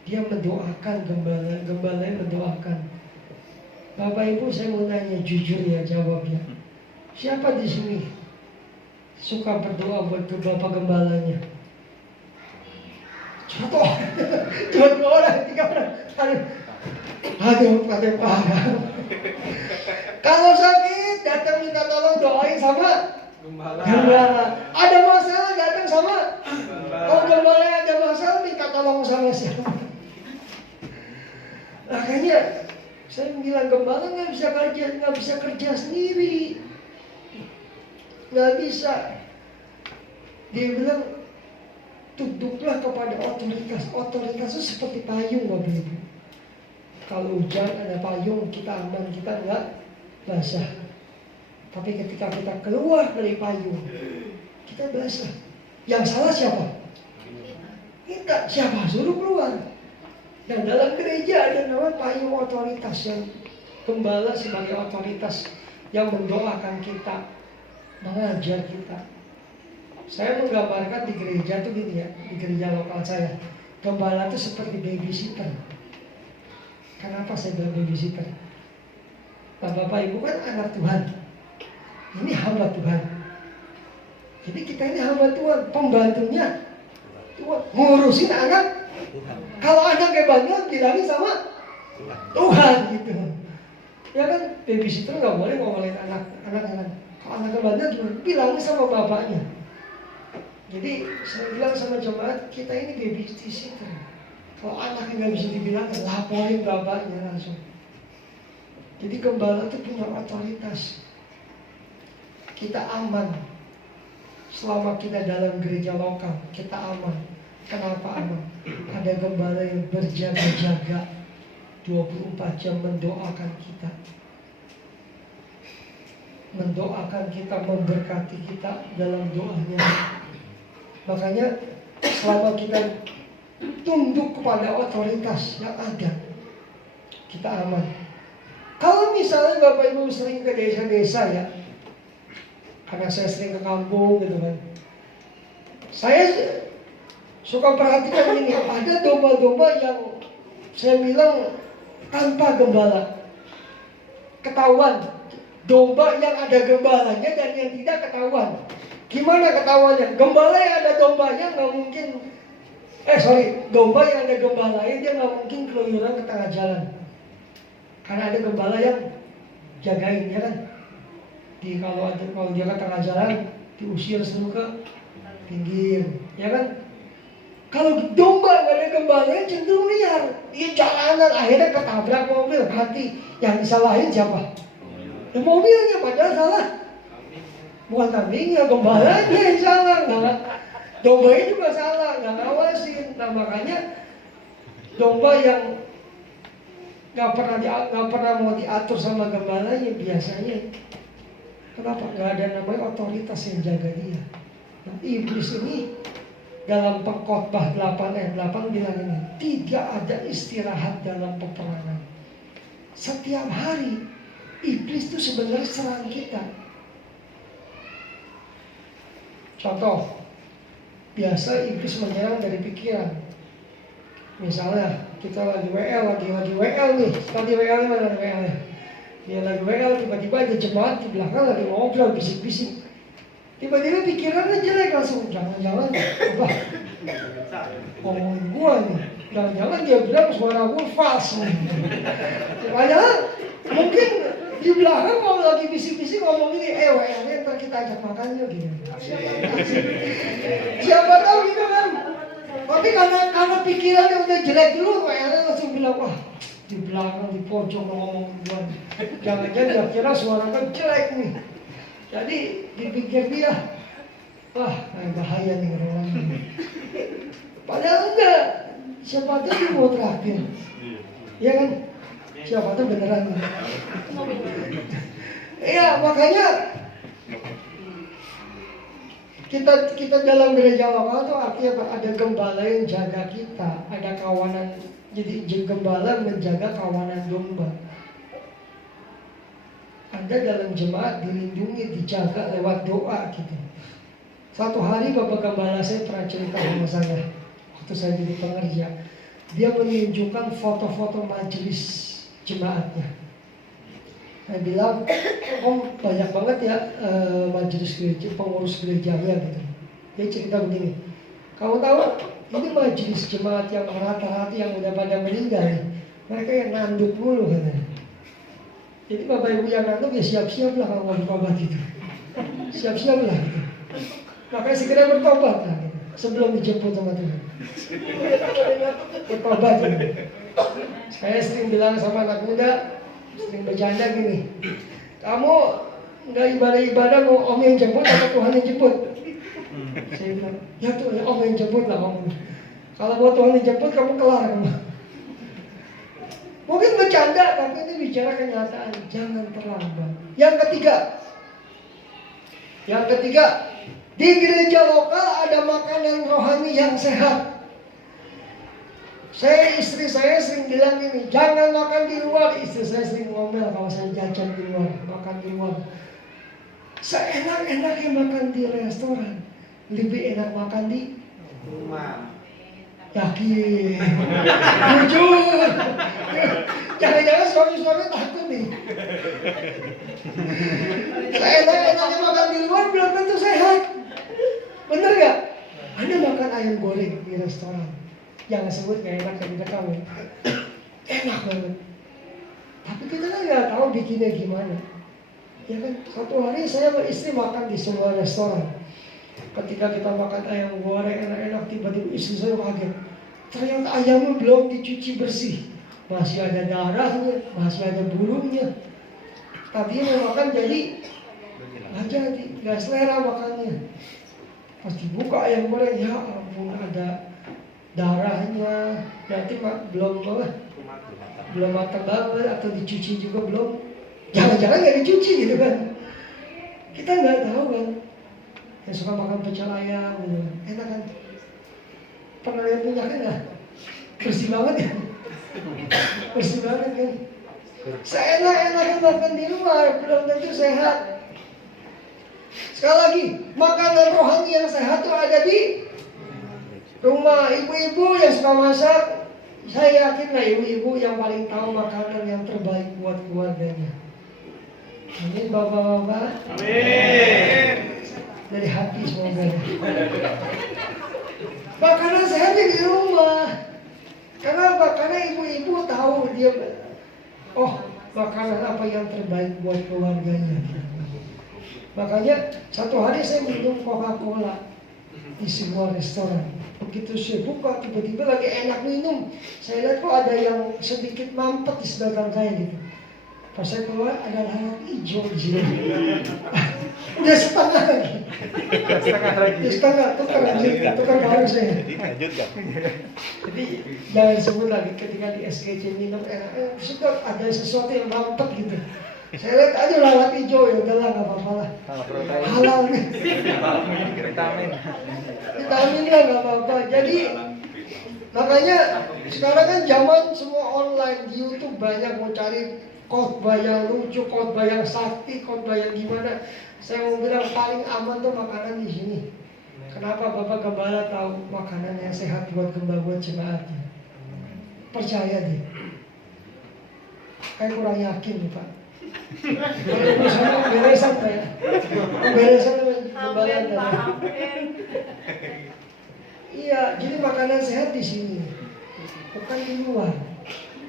Dia mendoakan gembala yang mendoakan. Bapak Ibu, saya mau nanya jujur ya jawabnya. Siapa di sini suka berdoa buat bapak gembalanya? Contoh, 2 orang, 3 orang. Aduh, parah. Kalau sakit, datang minta tolong doain sama gembala. Ada masalah, datang sama kalau gembala ada masalah, minta tolong sama siapa? Makanya saya bilang gembala nggak bisa kerja sendiri, nggak bisa. Dia bilang tunduklah kepada otoritas. Otoritas itu seperti payung, Bapak Ibu. Kalau hujan ada payung, kita aman, kita nggak basah. Tapi ketika kita keluar dari payung, kita basah. Yang salah siapa? Kita. Siapa suruh keluar? Dan dalam gereja ada namanya payung otoritas, yang gembala sebagai otoritas yang mendoakan kita, mengajar kita. Saya menggambarkan di gereja tuh gini ya, di gereja lokal saya, gembala itu seperti babysitter. Kenapa saya bilang babysitter? Nah, Bapak Ibu kan anak Tuhan, ini hamba Tuhan. Jadi kita ini hamba Tuhan, pembantunya Tuhan, ngurusin anak Tuhan. Kalau anaknya bandel, bilangin sama Tuhan gitu. Ya kan, babysitter nggak boleh ngomongin anak-anak. Kalau anaknya bandel, bilangin sama bapaknya. Jadi saya bilang sama jemaat, kita ini babysitter. Kalau anaknya nggak bisa dibilang, laporin bapaknya langsung. Jadi gembala itu punya otoritas. Kita aman selama kita dalam gereja lokal, kita aman. Kenapa aman? Ada gembala yang berjaga-jaga 24 jam mendoakan kita. Mendoakan kita, memberkati kita dalam doanya. Makanya selama kita tunduk kepada otoritas yang ada, kita aman. Kalau misalnya Bapak Ibu sering ke desa-desa ya, karena saya sering ke kampung gitu kan, saya suka perhatikan ini, ada domba-domba yang saya bilang tanpa gembala. Ketahuan domba yang ada gembalanya dan yang tidak ketahuan. Gimana ketahuannya? Gembala yang ada dombanya nggak mungkin, domba yang ada gembalanya dia nggak mungkin keluyuran ke tengah jalan. Karena ada gembala yang jagain, ya kan? Kalau dia ke tengah jalan, diusir seluruh ke pinggir, ya kan? Kalau domba nggak ada gembalanya cenderung liar, dia jalanan akhirnya ketabrak mobil, mati. Yang disalahin siapa? Ya, mobilnya, padahal salah. Bukan kambingnya, gembalanya yang salah. Nah, dombanya juga salah, nggak ngawasin. Nah makanya domba yang nggak pernah mau diatur sama gembalanya biasanya. Kenapa? Nggak ada namanya otoritas yang jaga dia. Nah, iblis ini dalam Pengkhotbah 8 ayat 8 bilang ini, tidak ada istirahat dalam peperangan. Setiap hari iblis itu sebenarnya serang kita. Contoh, biasa iblis menyerang dari pikiran. Misalnya kita lagi WL nih, tadi WL mana WL ya? Dia lagi WL, tiba-tiba ada jemaat di belakang lagi ngobrol bisik-bisik. Tiba-tiba pikirannya jelek langsung, jangan-jangan apa? Ngomongin gua nih, jangan-jangan dia bilang suara gua fals nih. Padahal mungkin di belakang kalau lagi bisik-bisik ngomong gini, WL-nya ntar kita ajak makan yuk gini. Siapa tahu gitu kan? Tapi karena pikirannya udah jelek dulu, WL-nya langsung bilang, wah di belakang di pojok ngomong gua. Jangan-jangan dia kira suaranya jelek nih. Jadi dipikir dia, wah bahaya nih orang ini. Padahal enggak, siapa tahu dia mau terakhir, ya kan? Siapa tahu beneran. Iya, makanya kita dalam gereja lokal itu artinya ada gembala yang jaga kita, ada kawanan. Jadi gembala menjaga kawanan domba. Anda dalam jemaat dilindungi, dijaga lewat doa gitu. Satu hari Bapak Gembala saya pernah cerita sama saya, waktu saya jadi pengerja, dia menunjukkan foto-foto majelis jemaatnya. Saya bilang, banyak banget ya majelis gereja, pengurus gerejanya gitu. Dia cerita begini, kamu tahu ini majelis jemaat yang rata-rata yang udah pada meninggal nih, mereka yang nanduk dulu katanya. Jadi Bapak Ibu yang nanduk ya siap-siap lah kalau mau bertobat itu. Siap-siap lah gitu. Makanya segera bertobat lah gitu. Sebelum dijemput sama Tuhan. Bertobat gitu. Saya sering bilang sama anak muda, sering bercanda gini, kamu nggak ibadah-ibadah mau om yang jemput atau Tuhan yang jemput? Saya bilang, ya Tuhan, om yang jemput lah om. Kalau mau Tuhan yang jemput kamu kelar kamu. Mungkin bercanda, tapi ini bicara kenyataan. Jangan terlambat. Yang ketiga, di gereja lokal ada makanan rohani yang sehat. Istri saya sering bilang ini, jangan makan di luar. Istri saya sering ngomel kalau saya jajan di luar, makan di luar. Seenak-enaknya makan di restoran, lebih enak makan di rumah. Yakin, jujur. Jangan-jangan suami-suami takut nih. Seenak-enaknya makan di luar belum tentu sehat. Bener gak? Anda makan ayam goreng di restoran, jangan sebut gak enak kayak kamu. Enak banget. Tapi kita kan gak tahu bikinnya gimana. Ya kan, satu hari saya sama istri makan di sebuah restoran. Ketika kita makan ayam goreng enak-enak, tiba-tiba istri saya kaget. Ternyata ayamnya belum dicuci bersih. Masih ada darahnya, masih ada bulunya. Tadi mau makan jadi nggak jadi, nggak selera makannya. Pas dibuka ayam goreng, ya ampun ada darahnya. Berarti belum matang banget atau dicuci juga belum. Jangan-jangan nggak dicuci gitu kan? Kita nggak tahu kan. Yang suka makan pecel ayam, gitu. Enak kan? Pernah lihat minyaknya nggak? Bersih banget ya. Bersih banget kan? Seenak-enakan makan di luar belum tentu sehat. Sekali lagi, makanan rohani yang sehat itu ada di rumah. Ibu-ibu yang suka masak, saya yakin lah ibu-ibu yang paling tahu makanan yang terbaik buat keluarganya. Amin, bapak-bapak. Amin. Dari hati semoga. Makanan sehat di rumah. Kenapa? Karena ibu-ibu tahu dia, oh makanan apa yang terbaik buat keluarganya. Makanya satu hari saya minum Coca-Cola di sebuah restoran. Begitu saya buka, tiba-tiba lagi enak minum. Saya lihat kok ada yang sedikit mampet di sebelah saya gitu. Pas saya keluar ada lalat hijau di sini. Udah setengah lagi. Udah setengah, tukar baru saya. Jadi jangan sebut lagi ketika di SKC minum enak. Suka ada sesuatu yang mampet gitu. Saya lihat aja lalat hijau, ya udahlah nggak apa-apa lah. Halal nih. Vitamin lah nggak apa-apa. Jadi makanya sekarang kan zaman semua online, di YouTube banyak mau cari khotbah yang lucu, khotbah yang sakti, khotbah yang gimana. Saya mau bilang paling aman tuh makanan di sini. Kenapa Bapak Gembala tahu makanan yang sehat buat buat jemaatnya? Percaya deh. Kayak kurang yakin nih Pak. Kalau misalnya beresan kayak beresan Gembala tadi. Iya, jadi makanan sehat di sini, bukan di luar.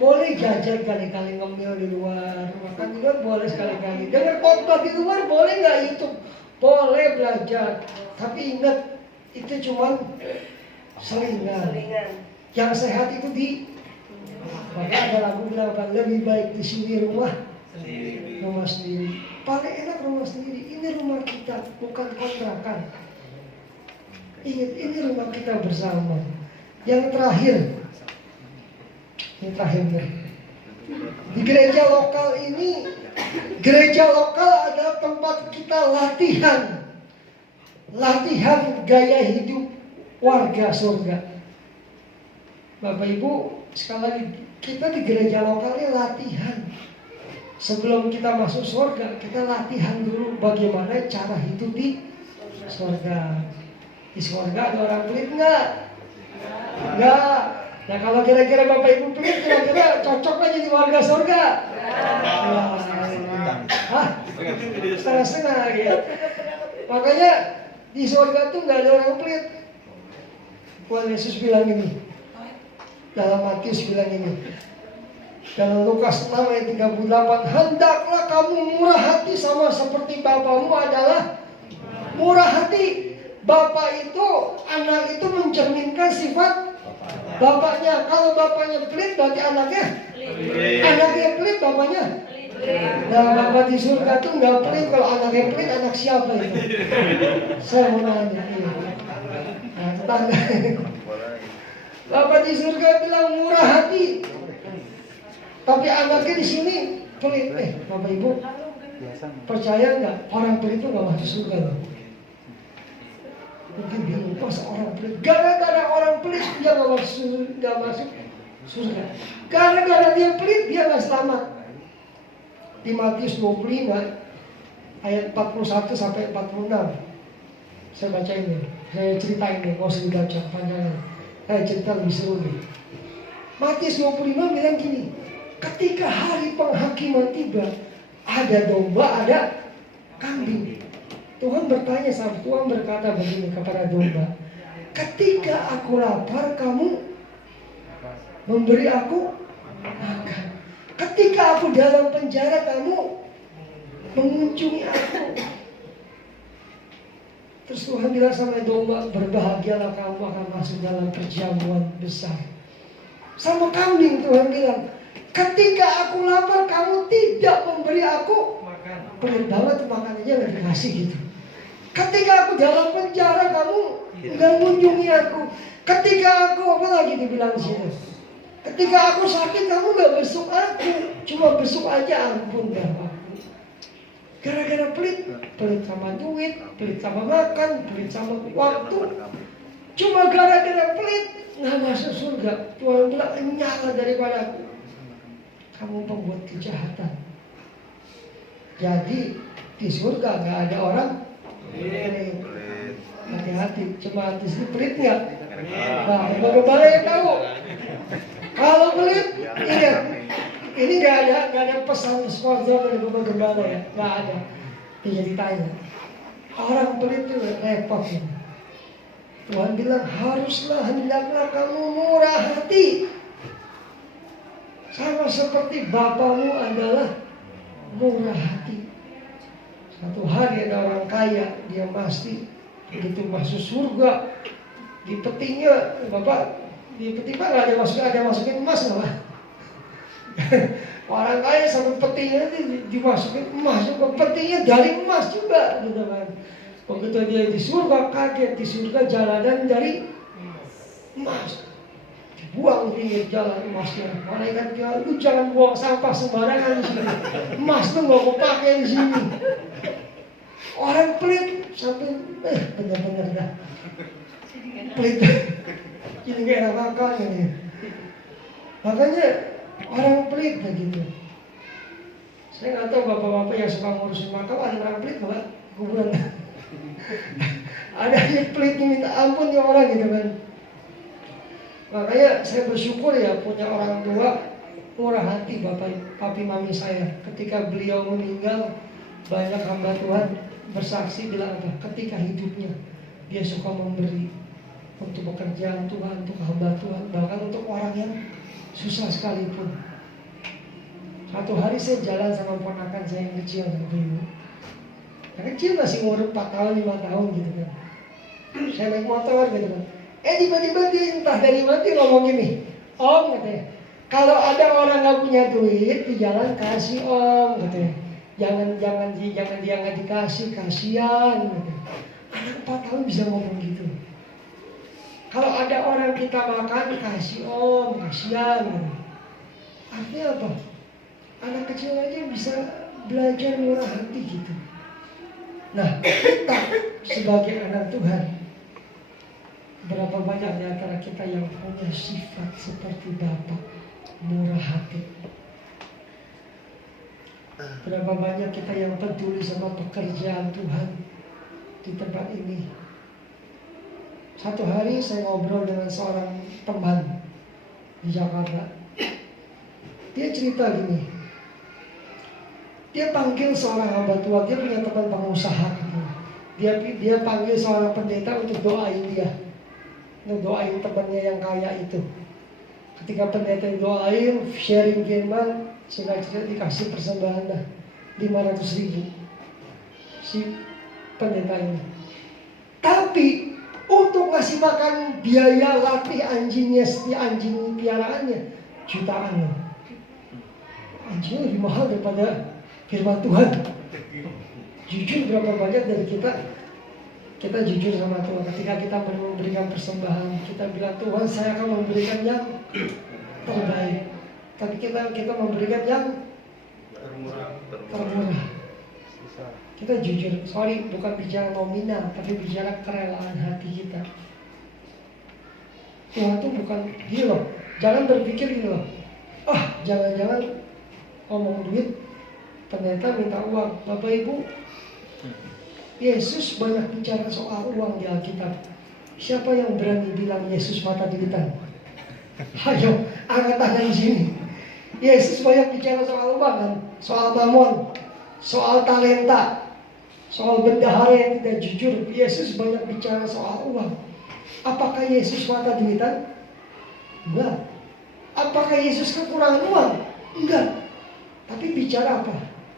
Boleh jajan kali-kali ngemil di luar, makan di luar boleh sekali-kali. Dengar khotbah di luar boleh nggak YouTube? Boleh belajar, tapi ingat itu cuma selingan. Yang sehat itu di, maka ada lagu bilang apa? Lebih baik di sini rumah sendiri. Paling enak rumah sendiri. Ini rumah kita, bukan kontrakan. Ingat, ini rumah kita bersama. Yang terakhir nih. Di gereja lokal ini, gereja lokal adalah tempat kita latihan gaya hidup warga surga. Bapak Ibu, sekali lagi, kita di gereja lokal ini latihan. Sebelum kita masuk surga, kita latihan dulu bagaimana cara hidup di surga. Di surga ada orang pelit enggak? Enggak. Nah kalau kira-kira Bapak Ibu pelit, kira-kira cocok aja di warga surga? Hah? Setengah-setengah gitu. Makanya di surga tuh nggak ada orang pelit. Tuhan Yesus bilang ini, dalam Matius bilang ini, dalam Lukas 6 ayat 38, hendaklah kamu murah hati sama seperti Bapamu adalah murah hati. Bapak itu, anak itu mencerminkan sifat bapaknya. Kalau bapaknya pelit, berarti anaknya anaknya pelit, bapaknya. Nah, bapak di surga tuh nggak pelit. Kalau anaknya pelit, anak siapa itu? Saya mau nanya. Nah, tetangga. Bapak di surga bilang murah hati, tapi anaknya di sini pelit. Bapak Ibu, percaya nggak? Orang pelit itu nggak masuk surga loh. Mungkin bingung, masa orang pelit? Gara-gara orang pelit dia nggak masuk surga. Gara-gara dia pelit dia nggak selamat. Di Matius 25 ayat 41 sampai 46. Saya baca ini, saya ceritain nih, mau saya baca panjangnya. Saya cerita lebih seru nih. Matius 25 bilang gini, ketika hari penghakiman tiba, ada domba, ada kambing. Tuhan bertanya sama Tuhan berkata begini kepada domba, ketika aku lapar kamu memberi aku makan. Ketika aku dalam penjara kamu mengunjungi aku. Terus Tuhan bilang sama domba, berbahagialah kamu akan masuk dalam perjamuan besar. Sama kambing Tuhan bilang, ketika aku lapar kamu tidak memberi aku pelit banget makan aja nggak dikasih gitu. Ketika aku dalam penjara kamu nggak mengunjungi aku. Ketika aku apa lagi dibilang sini? Ketika aku sakit kamu nggak besuk aku, cuma besuk aja, ampun Bapakku. Gara-gara pelit sama duit, pelit sama makan, pelit sama waktu. Cuma gara-gara pelit nggak masuk surga. Tuhan bilang nyala daripada aku. Kamu pembuat kejahatan. Jadi di surga nggak ada orang pelit. Hati-hati, cuma di sini pelit nggak? Nah, gembala yang tahu. Kalau pelit, ingat, ini nggak ada pesan sponsor dari Bapak Gembala ya, nggak ada. Dia ditanya, orang pelit itu repot ya. Tuhan bilang haruslah hendaklah kamu murah hati, sama seperti Bapamu adalah murah hati. Satu hari ada orang kaya, dia pasti begitu masuk surga, di petinya, Bapak, di peti Pak nggak ada masukin emas nggak Pak? Orang kaya sampai petinya dimasukin emas, juga petinya dari emas juga, gitu kan. Begitu dia di surga kaget, di surga jalanan dari emas, dibuang pinggir jalan emasnya. Malaikat bilang, lu jangan buang sampah sembarangan di sini, emas lu nggak mau pakai di sini. Orang pelit sampai benar-benar dah pelit, jadi nggak enak makan ini. Makanya orang pelit begitu. Saya nggak tahu bapak-bapak yang suka ngurusin makam ada orang pelit nggak? Kuburan. Ada yang pelit minta ampun ya orang gitu kan. Makanya saya bersyukur ya punya orang tua murah hati bapak, papi mami saya. Ketika beliau meninggal, banyak hamba Tuhan bersaksi bilang apa? Ketika hidupnya dia suka memberi untuk pekerjaan Tuhan, untuk hamba Tuhan, bahkan untuk orang yang susah sekalipun. Satu hari saya jalan sama ponakan saya yang kecil, yang kecil masih umur 4 tahun, 5 tahun gitu kan. Saya naik motor gitu kan. Tiba-tiba dia entah dari mana dia ngomong gini, Om katanya, kalau ada orang nggak punya duit di jalan kasih Om katanya. Jangan dia nggak dikasih, kasihan. Gitu. Anak 4 tahun bisa ngomong gitu. Kalau ada orang kita makan kasih Om, kasihan. Gitu. Artinya apa? Anak kecil aja bisa belajar murah hati gitu. Nah, kita sebagai anak Tuhan, berapa banyak di antara kita yang punya sifat seperti Bapa, murah hati. Berapa banyak kita yang peduli sama pekerjaan Tuhan di tempat ini. Satu hari saya ngobrol dengan seorang teman di Jakarta. Dia cerita gini, dia panggil seorang hamba Tuhan, dia punya teman pengusaha gitu. Dia panggil seorang pendeta untuk doain dia, untuk doain temannya yang kaya itu. Ketika pendeta doain, sharing firman, singkat cerita dikasih persembahan 500.000 si pendeta ini. Tapi untuk ngasih makan biaya latih anjingnya, anjing piaraannya jutaan. Anjingnya lebih mahal daripada firman Tuhan. Jujur berapa banyak dari kita jujur sama Tuhan. Ketika kita memberikan persembahan, kita bilang Tuhan saya akan memberikan yang terbaik. Tapi kita memberikan yang termurah. Kita jujur, sorry bukan bicara nominal, tapi bicara kerelaan hati kita. Tuhan tuh bukan gini loh. Jangan berpikir gini loh. Jangan-jangan ngomong duit, ternyata minta uang. Bapak Ibu, Yesus banyak bicara soal uang di Alkitab. Siapa yang berani bilang Yesus mata duitan? Ayo, angkat tangan di sini. Yesus banyak bicara soal uang kan, soal mamon, soal talenta, soal bendahara yang tidak jujur. Yesus banyak bicara soal uang. Apakah Yesus mata duitan? Enggak. Apakah Yesus kekurangan uang? Enggak. Tapi bicara apa?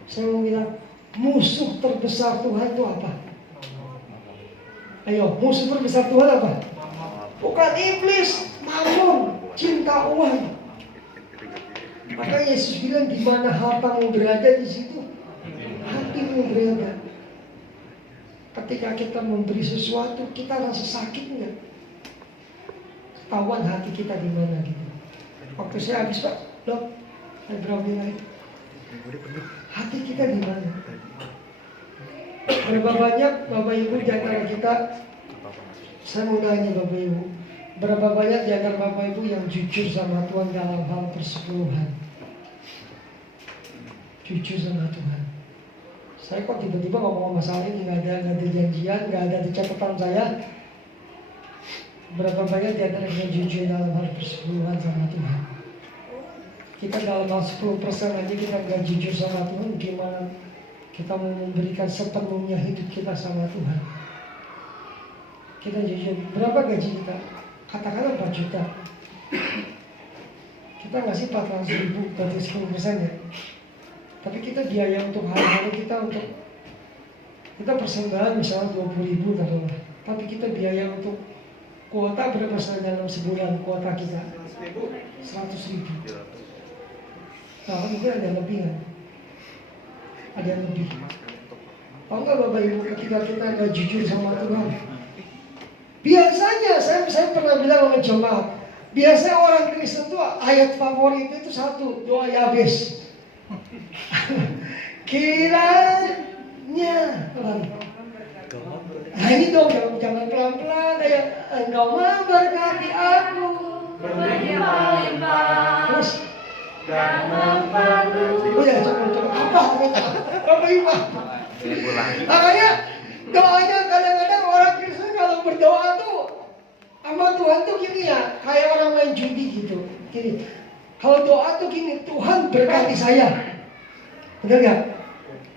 Saya mau bilang, musuh terbesar Tuhan itu apa? Ayo, musuh terbesar Tuhan apa? Bukan iblis, mamon, cinta uang. Maka Yesus bilang di mana hartamu berada di situ hatimu memberi enggak? Ketika kita memberi sesuatu, kita rasa sakit enggak? Ketahuan hati kita di mana gitu. Waktu saya habis Pak, loh, saya berapa lagi? Hati kita di mana? Berapa banyak Bapak Ibu di antara kita? Saya mau nanya Bapak Ibu, berapa banyak di antara Bapak Ibu yang jujur sama Tuhan dalam hal persepuluhan? Jujur sama Tuhan. Saya kok tiba-tiba ngomong masalah ini, nggak ada janjian, nggak ada di catatan saya. Berapa banyak di antara yang jujur dalam hal persepuluhan sama Tuhan? Kita dalam hal 10% aja kita nggak jujur sama Tuhan, gimana kita mau memberikan sepenuhnya hidup kita sama Tuhan? Kita jujur, berapa gaji kita? Katakanlah 4 juta. Kita ngasih 400.000, berarti 10% ya. Tapi kita biaya untuk hari-hari kita untuk kita persembahan misalnya 20.000 taruhlah. Tapi kita biaya untuk kuota berapa dalam sebulan kuota kita? 100.000. Nah, mungkin ada yang lebih kan? Ada yang lebih. Tahu nggak Bapak Ibu ketika kita nggak jujur sama Tuhan? Biasanya saya pernah bilang sama jemaat, biasanya orang Kristen itu ayat favorit itu satu, doa Yabes. Kiranya, nah ini dong, jangan pelan-pelan, kayak engkau memberkati aku, terus dan memperluas. oh ya, coba apa? Bapak Ibu, makanya doanya kadang-kadang orang Kristen kalau berdoa tuh sama Tuhan tuh gini ya, kayak orang main judi gitu. Gini, kalau doa tuh gini, Tuhan berkati saya, benar nggak?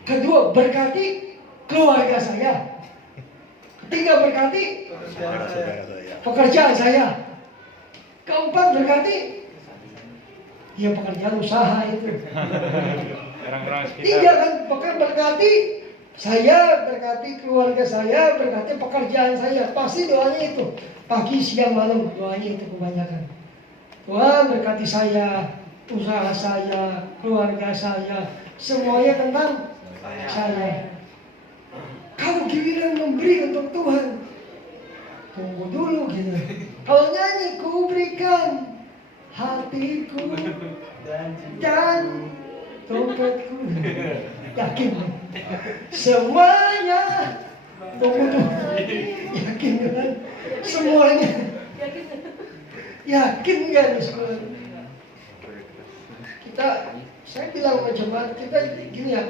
Kedua, berkati keluarga saya. Ketiga, berkati pekerjaan saya. Keempat, berkati ya pekerjaan usaha itu. Tiga kan, berkati saya, berkati keluarga saya, berkati pekerjaan saya. Pasti doanya itu. Pagi, siang, malam doanya itu kebanyakan. Tuhan berkati saya, usaha saya, keluarga saya, semuanya tentang saya. Kalau giliran memberi untuk Tuhan, tunggu dulu gitu. Kalau nyanyi, ku berikan hatiku dan dompetku. Yakin? Semuanya. Tunggu dulu. Yakin kan? Semuanya. Yakin kan? Saya bilang sama jemaat kita gini ya,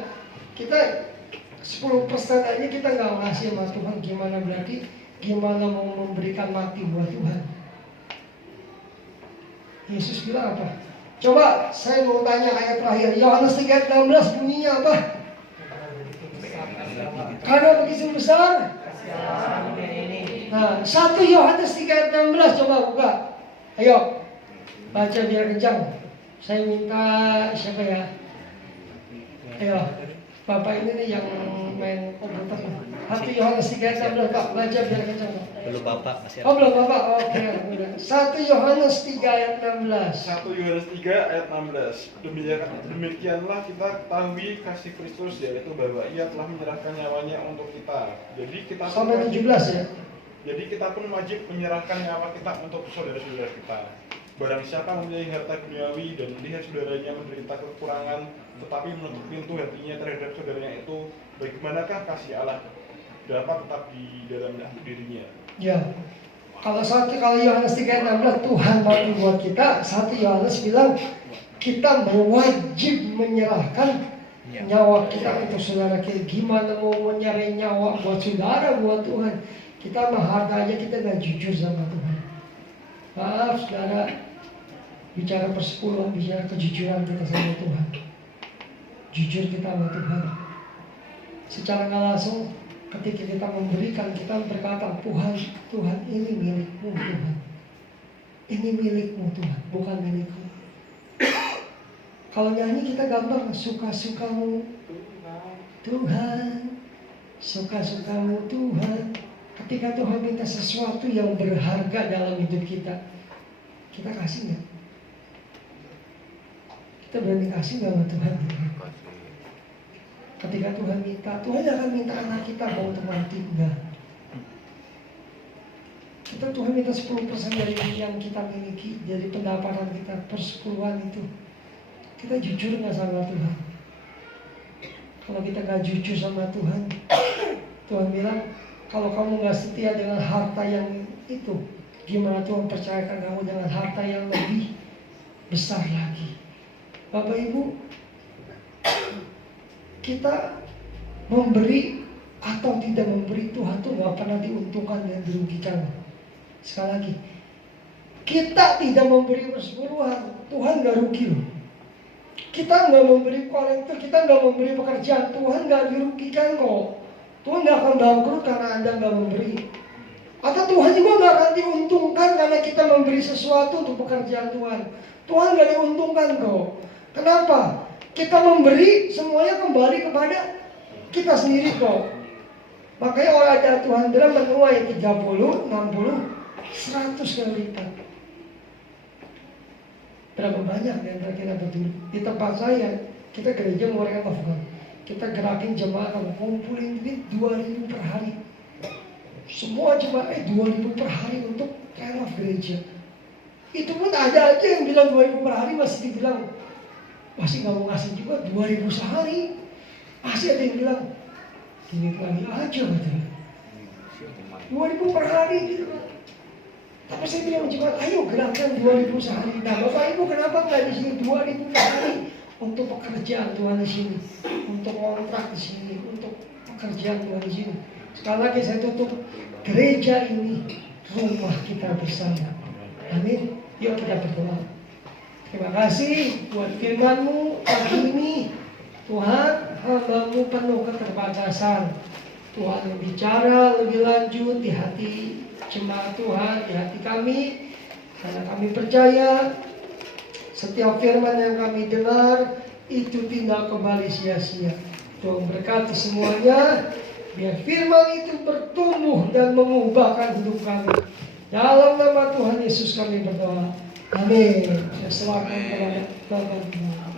kita 10% aja kita nggak ngasih sama Tuhan, gimana berarti gimana mau memberikan mati buat Tuhan? Yesus bilang apa? Coba saya mau tanya ayat terakhir, Yohanes 3:16 bunyinya apa? Karena begitu besar. Nah, 1 Yohanes 3:16 coba buka. Ayo baca biar kencang. Saya minta siapa ya? Ayo, Bapak ini nih yang main komputer. 1 Yohanes 3:16 Pak, baca biar kencang Pak. Belum Bapak masih. Oh belum Bapak, oke. 1 Yohanes 3 ayat 16. 1 Yohanes 3 ayat 16. Demikianlah kita ketahui kasih Kristus, yaitu bahwa Ia telah menyerahkan nyawanya untuk kita. Jadi kita Sampai 17 ya. Jadi kita pun wajib menyerahkan nyawa kita untuk saudara-saudara kita. Barang siapa mempunyai harta duniawi dan melihat saudaranya menderita kekurangan, tetapi menutup pintu hatinya terhadap saudaranya itu, bagaimanakah kasih Allah dapat tetap di dalam dirinya? Ya. Kalau Yohanes 3:16 Tuhan mati buat kita, 1 Yohanes bilang kita wajib menyerahkan nyawa kita untuk saudara kita. Gimana mau menyerahkan nyawa buat saudara, buat Tuhan? Kita mah hartanya kita nggak jujur sama Tuhan. Maaf saudara, bicara persepuluhan, bicara kejujuran kita sama Tuhan. Jujur kita sama Tuhan. Secara nggak langsung, ketika kita memberikan, kita berkata, Tuhan ini milikmu Tuhan. Ini milikmu Tuhan, bukan milikku. Kalau nyanyi kita gampang, suka-sukamu Tuhan, suka-sukamu Tuhan. Ketika Tuhan minta sesuatu yang berharga dalam hidup kita, kita kasih nggak? Kita berani kasih nggak sama Tuhan? Ketika Tuhan minta, Tuhan akan minta anak kita mau untuk mati, enggak. Tuhan minta 10% dari yang kita miliki, dari pendapatan kita, persepuluhan itu. Kita jujur nggak sama Tuhan? Kalau kita nggak jujur sama Tuhan, Tuhan bilang, kalau kamu nggak setia dengan harta yang itu, gimana Tuhan percayakan kamu dengan harta yang lebih besar lagi? Bapak Ibu, kita memberi atau tidak memberi, Tuhan tuh nggak pernah diuntungkan dan dirugikan. Sekali lagi, kita tidak memberi persepuluhan, Tuhan nggak rugi loh. Kita nggak memberi kolektor, kita nggak memberi pekerjaan, Tuhan nggak dirugikan kok. Tuhan nggak akan bangkrut karena Anda nggak memberi. Atau Tuhan juga nggak akan diuntungkan karena kita memberi sesuatu untuk pekerjaan Tuhan. Tuhan nggak diuntungkan kok. Kenapa? Kita memberi, semuanya kembali kepada kita sendiri kok. Makanya orang ada Tuhan bilang menuai 30, 60, 100 kali lipat. Berapa banyak yang kita berdua? Di tempat saya, kita gereja Muara Bukan. Kita gerakin jemaah, ngumpulin duit 2.000 per hari. Semua jemaah 2.000 per hari untuk renov gereja. Itu pun ada aja yang bilang 2.000 per hari, masih dibilang masih nggak mau ngasih juga 2.000 sehari. Masih ada yang bilang gini lagi aja katanya. 2.000 per hari gitu. Tapi saya bilang juga, ayo gerakkan 2.000 sehari. Nah, Bapak Ibu kenapa nggak di sini 2.000 sehari untuk pekerjaan Tuhan di sini, untuk kontrak di sini, untuk pekerjaan Tuhan di sini. Sekali lagi saya tutup, gereja ini rumah kita bersama. Amin. Yuk kita berdoa. Terima kasih buat firman-Mu pagi ini. Tuhan, hamba-Mu penuh keterbatasan. Tuhan bicara lebih lanjut di hati jemaat Tuhan, di hati kami, karena kami percaya setiap firman yang kami dengar itu tidak kembali sia-sia. Tuhan berkati semuanya, biar firman itu bertumbuh dan mengubahkan hidup kami. Dalam nama Tuhan Yesus kami berdoa. Amin. Saya serahkan kepada Bapak Tuhan.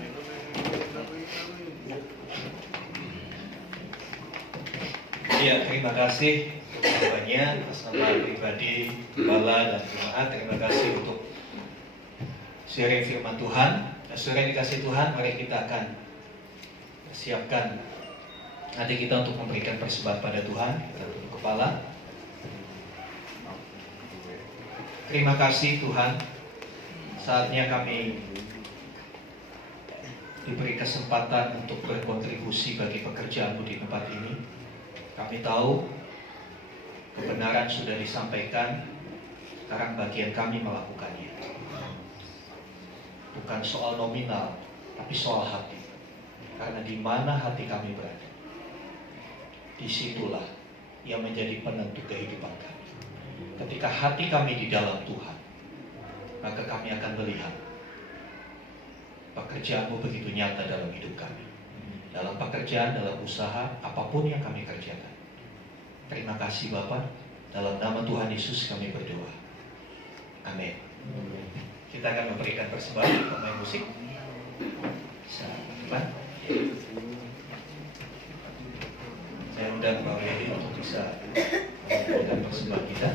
Ya, terima kasih banyak atas nama pribadi, gembala dan jemaat. Terima kasih untuk sharing firman Tuhan. Nah, saudara yang dikasih Tuhan, mari kita akan siapkan hati kita untuk memberikan persembahan pada Tuhan. Kita tunduk kepala. Terima kasih Tuhan, saatnya kami diberi kesempatan untuk berkontribusi bagi pekerjaan-Mu di tempat ini. Kami tahu kebenaran sudah disampaikan, sekarang bagian kami melakukannya. Bukan soal nominal, tapi soal hati. Karena di mana hati kami berada, disitulah yang menjadi penentu kehidupan kami. Ketika hati kami di dalam Tuhan, maka kami akan melihat pekerjaan-Mu begitu nyata dalam hidup kami. Dalam pekerjaan, dalam usaha, apapun yang kami kerjakan. Terima kasih Bapak, dalam nama Tuhan Yesus kami berdoa. Amin. Kita akan memberikan persembahan pemain musik. Saya undang Pak Weli untuk bisa memberikan persembahan kita.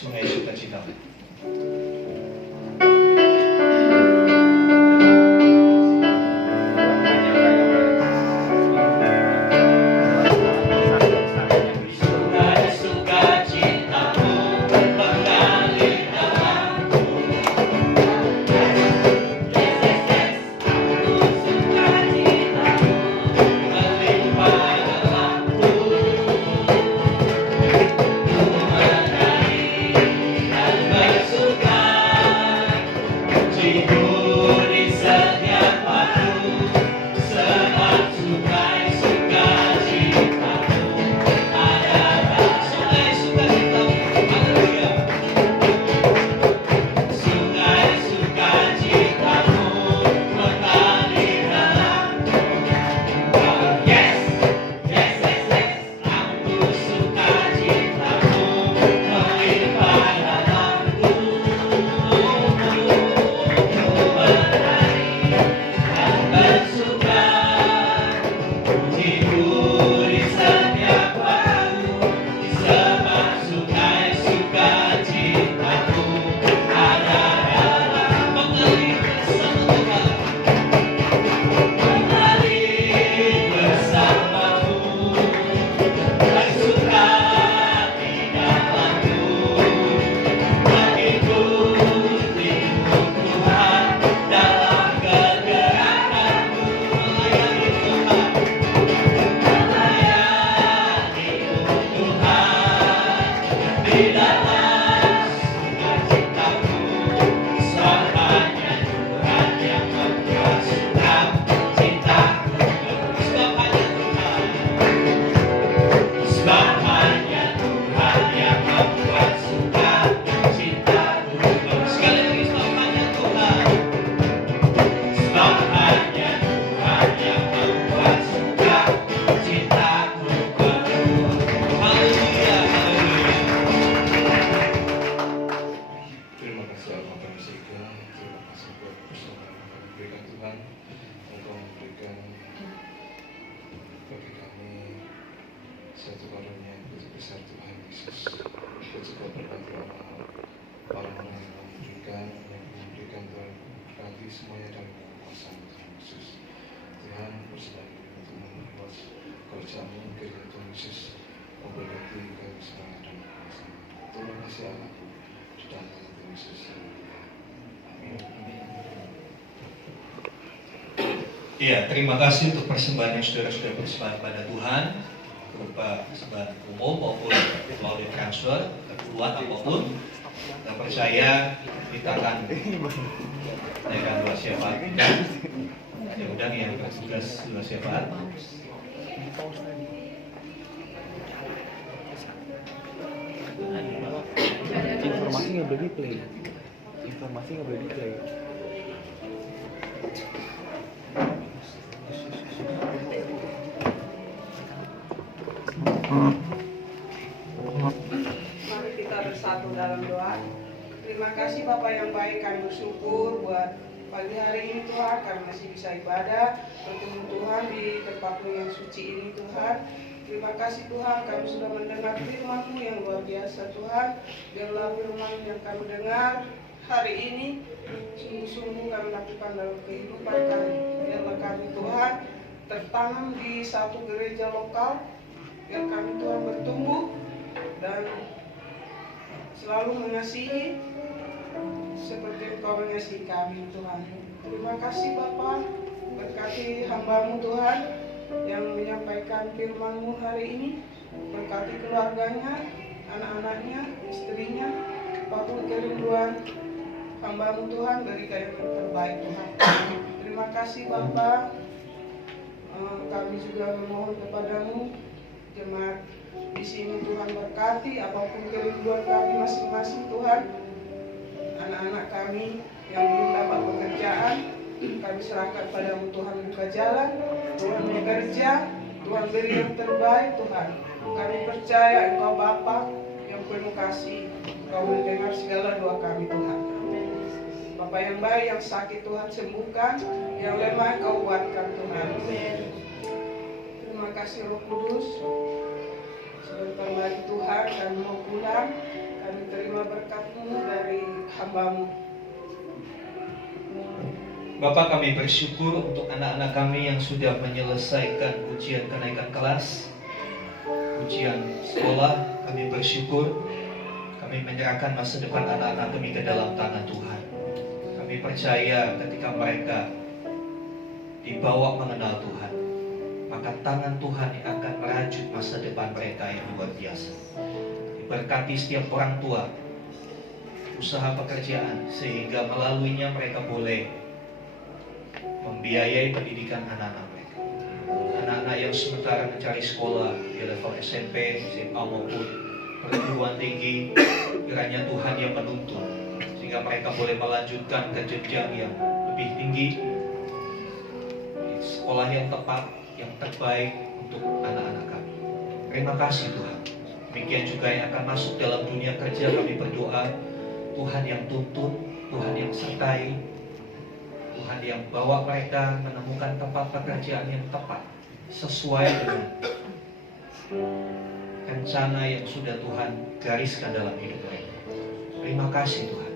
Sungai Sukacita. Satu karunia yang begitu besar Tuhan Yesus. Kita juga berkati orang-orang yang memberikan Tuhan berkati semuanya dalam kuasa Tuhan Yesus. Tuhan bersedia untuk membuat kerjamu gereja Tuhan Yesus, memberkati kami semua dan kuasa. Terima kasih Allahku di dalam Tuhan Yesus. Iya, terima kasih untuk persembahan yang saudara-saudara persembahkan pada Tuhan, berupa persembahan umum maupun melalui transfer, keperluan apapun. Kita percaya kita akan menaikkan doa syafaat. Ya udah yang bertugas doa syafaat. Informasi nggak boleh di play. Informasi nggak boleh di play. Mari kita bersatu dalam doa. Terima kasih Bapak yang baik, kami bersyukur buat pagi hari ini Tuhan, kami masih bisa ibadah bertemu Tuhan di tempat-Mu yang suci ini Tuhan. Terima kasih Tuhan, kami sudah mendengar firman-Mu yang luar biasa Tuhan. Biarlah firman yang kami dengar hari ini sungguh-sungguh kami lakukan dalam kehidupan kami. Biarlah kami Tuhan tertanam di satu gereja lokal. Biar kami Tuhan bertumbuh dan selalu mengasihi seperti Engkau mengasihi kami Tuhan. Terima kasih Bapa, berkati hamba-Mu Tuhan yang menyampaikan firman-Mu hari ini. Berkati keluarganya, anak-anaknya, istrinya, apapun kerinduan hamba-Mu Tuhan, berikan yang terbaik Tuhan. Terima kasih Bapa. Kami juga memohon kepadamu, jemaat di sini Tuhan berkati apapun kerinduan kami masing-masing Tuhan. Anak-anak kami yang belum dapat pekerjaan, kami serahkan padamu Tuhan, buka jalan, Tuhan bekerja, Tuhan beri yang terbaik Tuhan. Kami percaya Engkau Bapa yang penuh kasih, Engkau mendengar segala doa kami Tuhan. Bapa yang baik, yang sakit Tuhan sembuhkan, yang lemah Engkau kuatkan Tuhan. Terima kasih Roh Kudus. Sebentar lagi Tuhan kami mau pulang, kami terima berkat-Mu dari hamba-Mu. Bapak, kami bersyukur untuk anak-anak kami yang sudah menyelesaikan ujian kenaikan kelas, ujian sekolah. Kami bersyukur, kami menyerahkan masa depan anak-anak kami ke dalam tangan Tuhan. Kami percaya ketika mereka dibawa mengenal Tuhan, maka tangan Tuhan yang akan merajut masa depan mereka yang luar biasa. Diberkati setiap orang tua, usaha pekerjaan, sehingga melaluinya mereka boleh membiayai pendidikan anak-anak mereka. Anak-anak yang sementara mencari sekolah di level SMP, SMA maupun perguruan tinggi, kiranya Tuhan yang menuntun sehingga mereka boleh melanjutkan ke jenjang yang lebih tinggi, di sekolah yang tepat, yang terbaik untuk anak-anak kami. Terima kasih Tuhan. Demikian juga yang akan masuk dalam dunia kerja, kami berdoa Tuhan yang tuntun, Tuhan yang sertai, Tuhan yang bawa mereka menemukan tempat pekerjaan yang tepat sesuai dengan rencana yang sudah Tuhan gariskan dalam hidup mereka. Terima kasih Tuhan.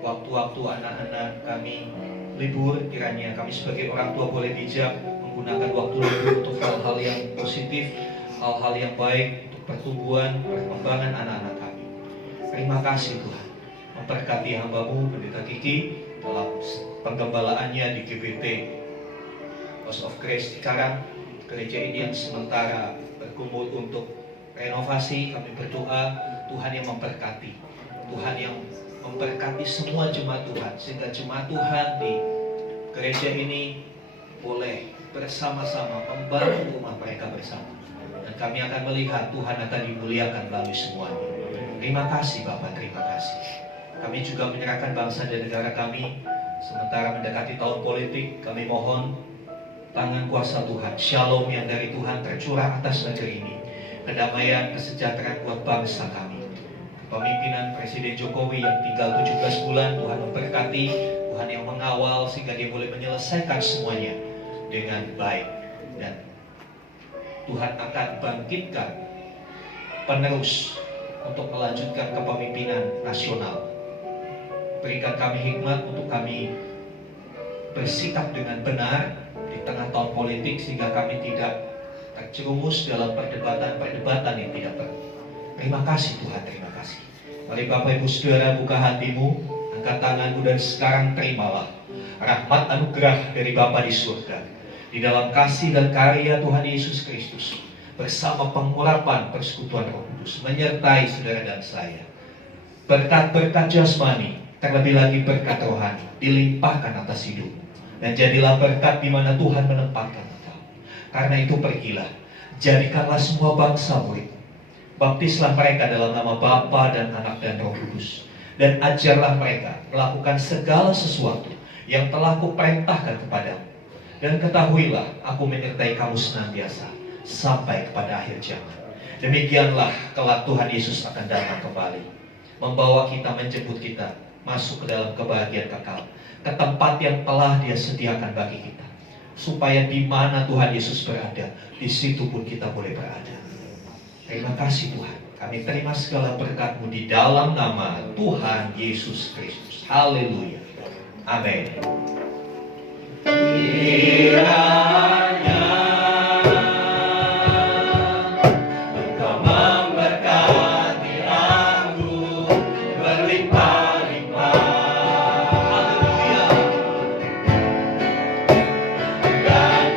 Waktu-waktu anak-anak kami libur, kiranya kami sebagai orang tua boleh bijak menggunakan waktu libur untuk hal-hal yang positif, hal-hal yang baik untuk pertumbuhan, perkembangan anak-anak kami. Terima kasih Tuhan. Memberkati hamba-Mu Pendeta Kiki dalam penggembalaannya di GBT House of Grace Cikarang, gereja ini yang sementara berkumpul untuk renovasi. Kami berdoa Tuhan yang memberkati, Tuhan yang memberkati semua jemaat Tuhan, sehingga jemaat Tuhan di gereja ini boleh bersama-sama membangun rumah mereka bersama, dan kami akan melihat Tuhan akan dimuliakan melalui semuanya. Terima kasih Bapak, terima kasih. Kami juga menyerahkan bangsa dan negara kami. Sementara mendekati tahun politik, kami mohon tangan kuasa Tuhan, shalom yang dari Tuhan tercurah atas negeri ini, kedamaian, kesejahteraan buat bangsa kami. Pemimpinan Presiden Jokowi yang tinggal 17 bulan, Tuhan memberkati, Tuhan yang mengawal sehingga dia boleh menyelesaikan semuanya dengan baik. Dan Tuhan akan bangkitkan penerus untuk melanjutkan kepemimpinan nasional. Berikan kami hikmat untuk kami bersikap dengan benar di tengah tahun politik, sehingga kami tidak terjerumus dalam perdebatan-perdebatan yang tidak perlu. Terima kasih Tuhan, terima kasih. Mari Bapak Ibu Saudara buka hatimu, angkat tanganmu, dan sekarang terimalah rahmat anugerah dari Bapa di surga, di dalam kasih dan karya Tuhan Yesus Kristus, bersama pengurapan persekutuan Roh Kudus menyertai saudara dan saya. Berkat-berkat jasmani, terlebih lagi berkat rohani, dilimpahkan atas hidupmu, dan jadilah berkat di mana Tuhan menempatkan engkau. Karena itu pergilah, jadikanlah semua bangsa murid. Baptislah mereka dalam nama Bapa dan Anak dan Roh Kudus, dan ajarlah mereka melakukan segala sesuatu yang telah kuperintahkan kepadamu. Dan ketahuilah, aku menyertai kamu senantiasa sampai kepada akhir zaman. Demikianlah kelak Tuhan Yesus akan datang kembali, membawa kita, menjemput kita masuk ke dalam kebahagiaan kekal, ke tempat yang telah Dia sediakan bagi kita, supaya di mana Tuhan Yesus berada, di situ pun kita boleh berada. Terima kasih Tuhan, kami terima segala berkat-Mu di dalam nama Tuhan Yesus Kristus. Haleluya. Amin. Kiranya Engkau memberkati aku berlimpah-limpah. Haleluya. Dan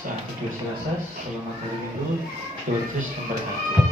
Saat kedua selesai, selamat hari Minggu, Tuhan Yesus memberkati.